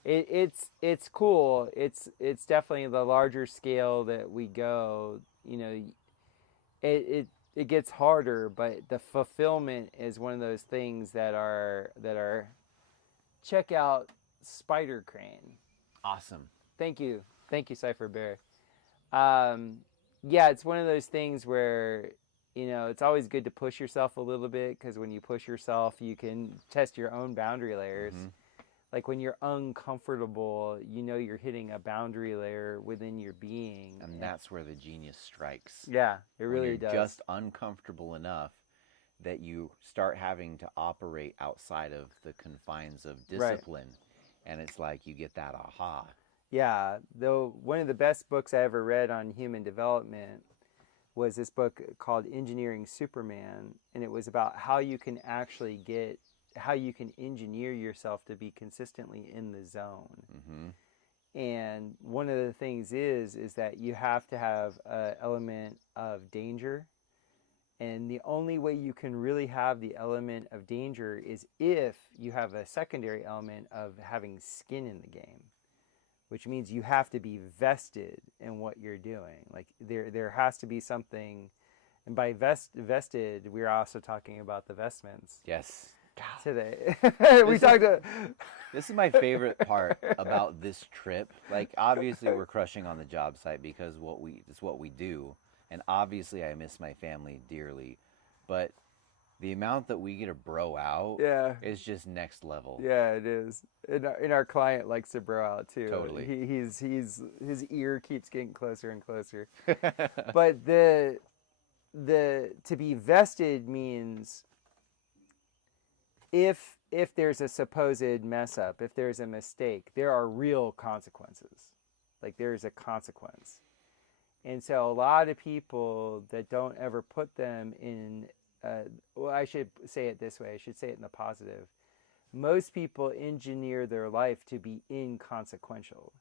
It's cool. It's definitely the larger scale that we go, it gets harder, but the fulfillment is one of those things that are check out Spider Crane. Awesome. Thank you, Cypher Bear. Yeah, it's one of those things where it's always good to push yourself a little bit, because when you push yourself, you can test your own boundary layers. Mm-hmm. Like when you're uncomfortable, you're hitting a boundary layer within your being. And that's where the genius strikes. Yeah, it really does. Just uncomfortable enough that you start having to operate outside of the confines of discipline. Right. And it's like you get that aha. Yeah, though one of the best books I ever read on human development was this book called Engineering Superman. And it was about how you can engineer yourself to be consistently in the zone. Mm-hmm. And one of the things is that you have to have an element of danger. And the only way you can really have the element of danger is if you have a secondary element of having skin in the game, which means you have to be vested in what you're doing. Like there has to be something, and by vested, we're also talking about the vestments. Yes. Today. This is my favorite part about this trip. Like, obviously we're crushing on the job site because it's what we do. And obviously I miss my family dearly, but the amount that we get to bro out is just next level. Yeah, it is. And our client likes to bro out too. Totally. His ear keeps getting closer and closer. But the to be vested means if there's a supposed mess up, if there's a mistake, there are real consequences. Like there's a consequence. And so a lot of people that don't ever put them in, well, I should say it this way. I should say it in the positive. Most people engineer their life to be inconsequential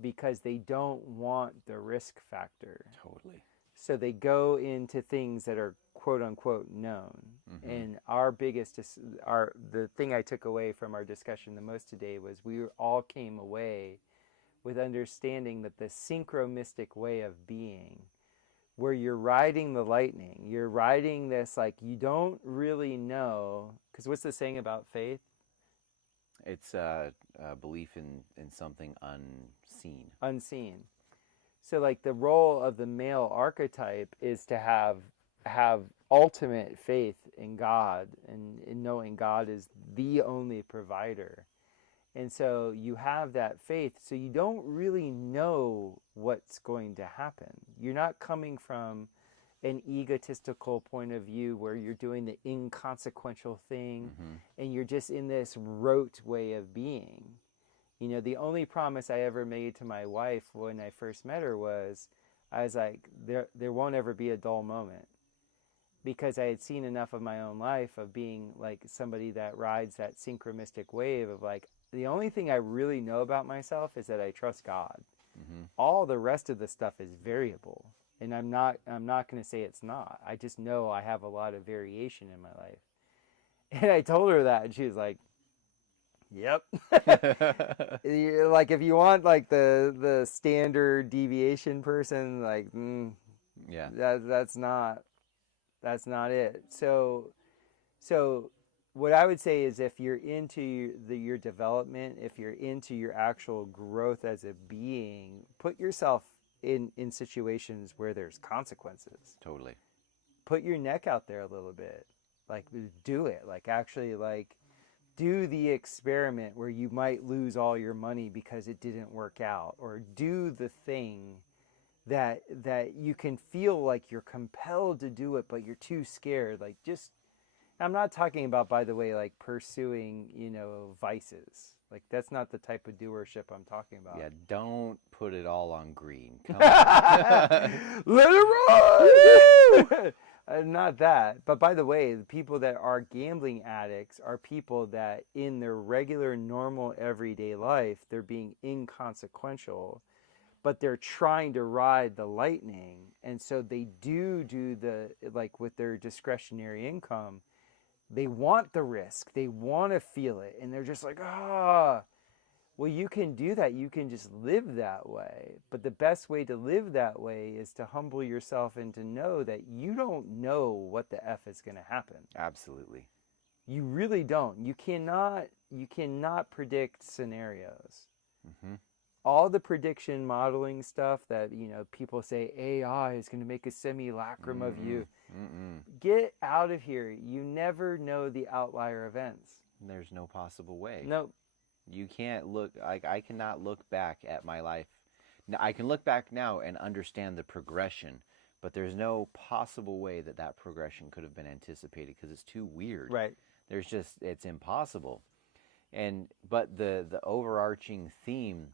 because they don't want the risk factor. Totally. So they go into things that are quote unquote known. Mm-hmm. And the thing I took away from our discussion the most today was we all came away with understanding that the synchromistic way of being, where you're riding the lightning, you're riding this, like you don't really know, because what's the saying about faith? It's a belief in something unseen. Unseen. So like the role of the male archetype is to have have ultimate faith in God and in knowing God is the only provider. And so you have that faith, so you don't really know what's going to happen. You're not coming from an egotistical point of view where you're doing the inconsequential thing and you're just in this rote way of being. You know, the only promise I ever made to my wife when I first met her was, I was like, there won't ever be a dull moment. Because I had seen enough of my own life of being like somebody that rides that synchronistic wave of like, the only thing I really know about myself is that I trust God. All the rest of the stuff is variable. And I'm not going to say it's not. I just know I have a lot of variation in my life. And I told her that, and she was like, yep. Like, if you want like the standard deviation person, like, Yeah. that's not it. So what I would say is, if you're into your development, if you're into your actual growth as a being, put yourself in situations where there's consequences. Totally. Put your neck out there a little bit. Like, do it. Like, actually, like, do the experiment where you might lose all your money because it didn't work out, or do the thing that you can feel like you're compelled to do it, but you're too scared. Like, just, I'm not talking about, by the way, like pursuing, vices. Like, that's not the type of doership I'm talking about. Yeah, don't put it all on green. Come on. Let it run! Not that. But by the way, the people that are gambling addicts are people that in their regular, normal, everyday life, they're being inconsequential, but they're trying to ride the lightning. And so they do the, like with their discretionary income, they want the risk. They want to feel it. And they're just like, well, you can do that. You can just live that way. But the best way to live that way is to humble yourself and to know that you don't know what the F is going to happen. Absolutely. You really don't. You cannot predict scenarios. All the prediction modeling stuff that, people say AI is going to make a simulacrum of you. Get out of here. You never know the outlier events. There's no possible way. Nope. You can't look, I cannot look back at my life. Now, I can look back now and understand the progression, but there's no possible way that progression could have been anticipated because it's too weird. Right. It's impossible. But the overarching theme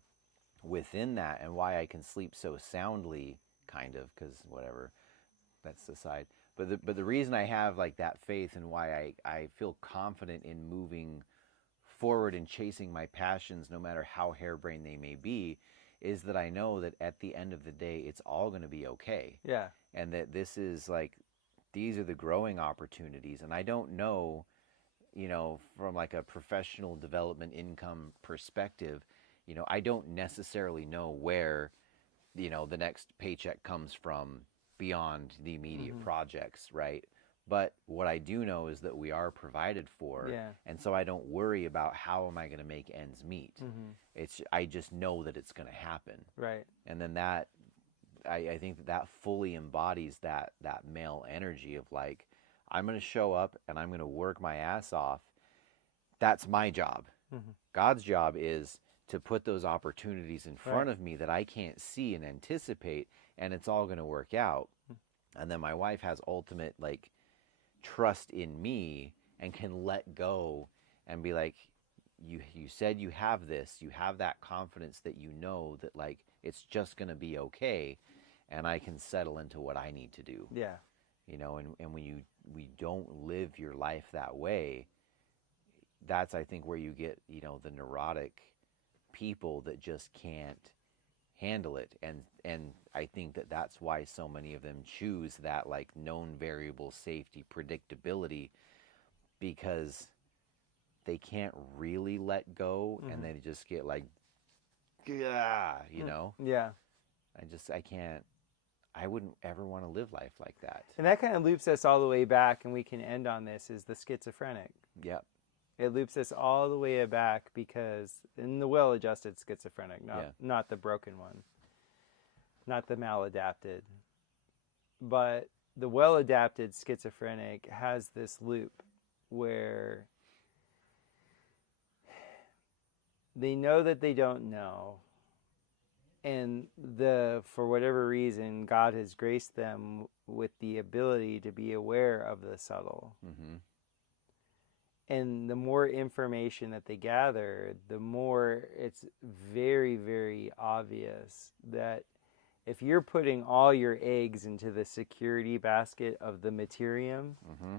within that, and why I can sleep so soundly, kind of, because whatever, that's the side. But the reason I have like that faith, and why I feel confident in moving forward and chasing my passions, no matter how harebrained they may be, is that I know that at the end of the day, it's all going to be okay. Yeah. And that this is like, these are the growing opportunities. And I don't know, from like a professional development income perspective, I don't necessarily know where, the next paycheck comes from beyond the immediate projects, right? But what I do know is that we are provided for, and so I don't worry about how am I going to make ends meet. I just know that it's going to happen, right? And then that, I think that fully embodies that male energy of like, I'm going to show up and I'm going to work my ass off. That's my job. God's job is to put those opportunities in front of me that I can't see and anticipate, and it's all going to work out. And then my wife has ultimate like trust in me and can let go and be like, you said you have this, you have that confidence that that like it's just going to be okay, and I can settle into what I need to do. Yeah. And when we don't live your life that way, that's, I think, where you get, the neurotic people that just can't handle it. And I think that's why so many of them choose that like known variable safety predictability, because they can't really let go, and they just get like, yeah. I wouldn't ever want to live life like that. And that kind of loops us all the way back, and we can end on this, is the schizophrenic. Yep. It loops us all the way back, because in the well-adjusted schizophrenic, not the broken one, not the maladapted. But the well-adapted schizophrenic has this loop where they know that they don't know, and for whatever reason, God has graced them with the ability to be aware of the subtle. Mm-hmm. And the more information that they gather, the more it's very, very obvious that if you're putting all your eggs into the security basket of the materium, Mm-hmm.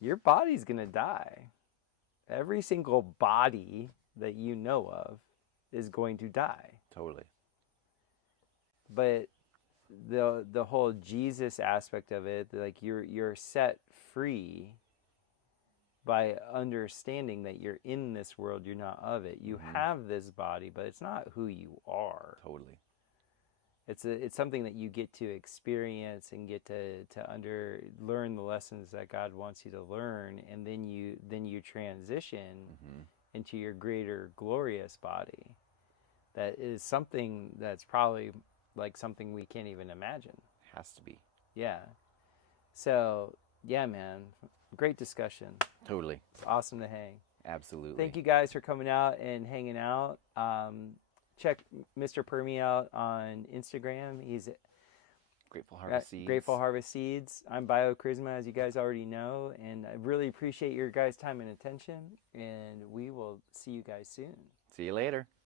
your body's going to die. Every single body that you know of is going to die. Totally. But the whole Jesus aspect of it, like you're set free by understanding that you're in this world, you're not of it. You have this body, but it's not who you are. Totally. It's something that you get to experience and get to learn the lessons that God wants you to learn, and then you transition into your greater glorious body. That is something that's probably like something we can't even imagine. Has to be. Yeah. So yeah, man, great discussion. Totally. It's awesome to hang. Absolutely. Thank you guys for coming out and hanging out. Check Mr. Permie out on Instagram. He's Grateful Harvest Seeds. Grateful Harvest Seeds. I'm BioCharisma, as you guys already know, and I really appreciate your guys' time and attention, and we will see you guys soon. See you later.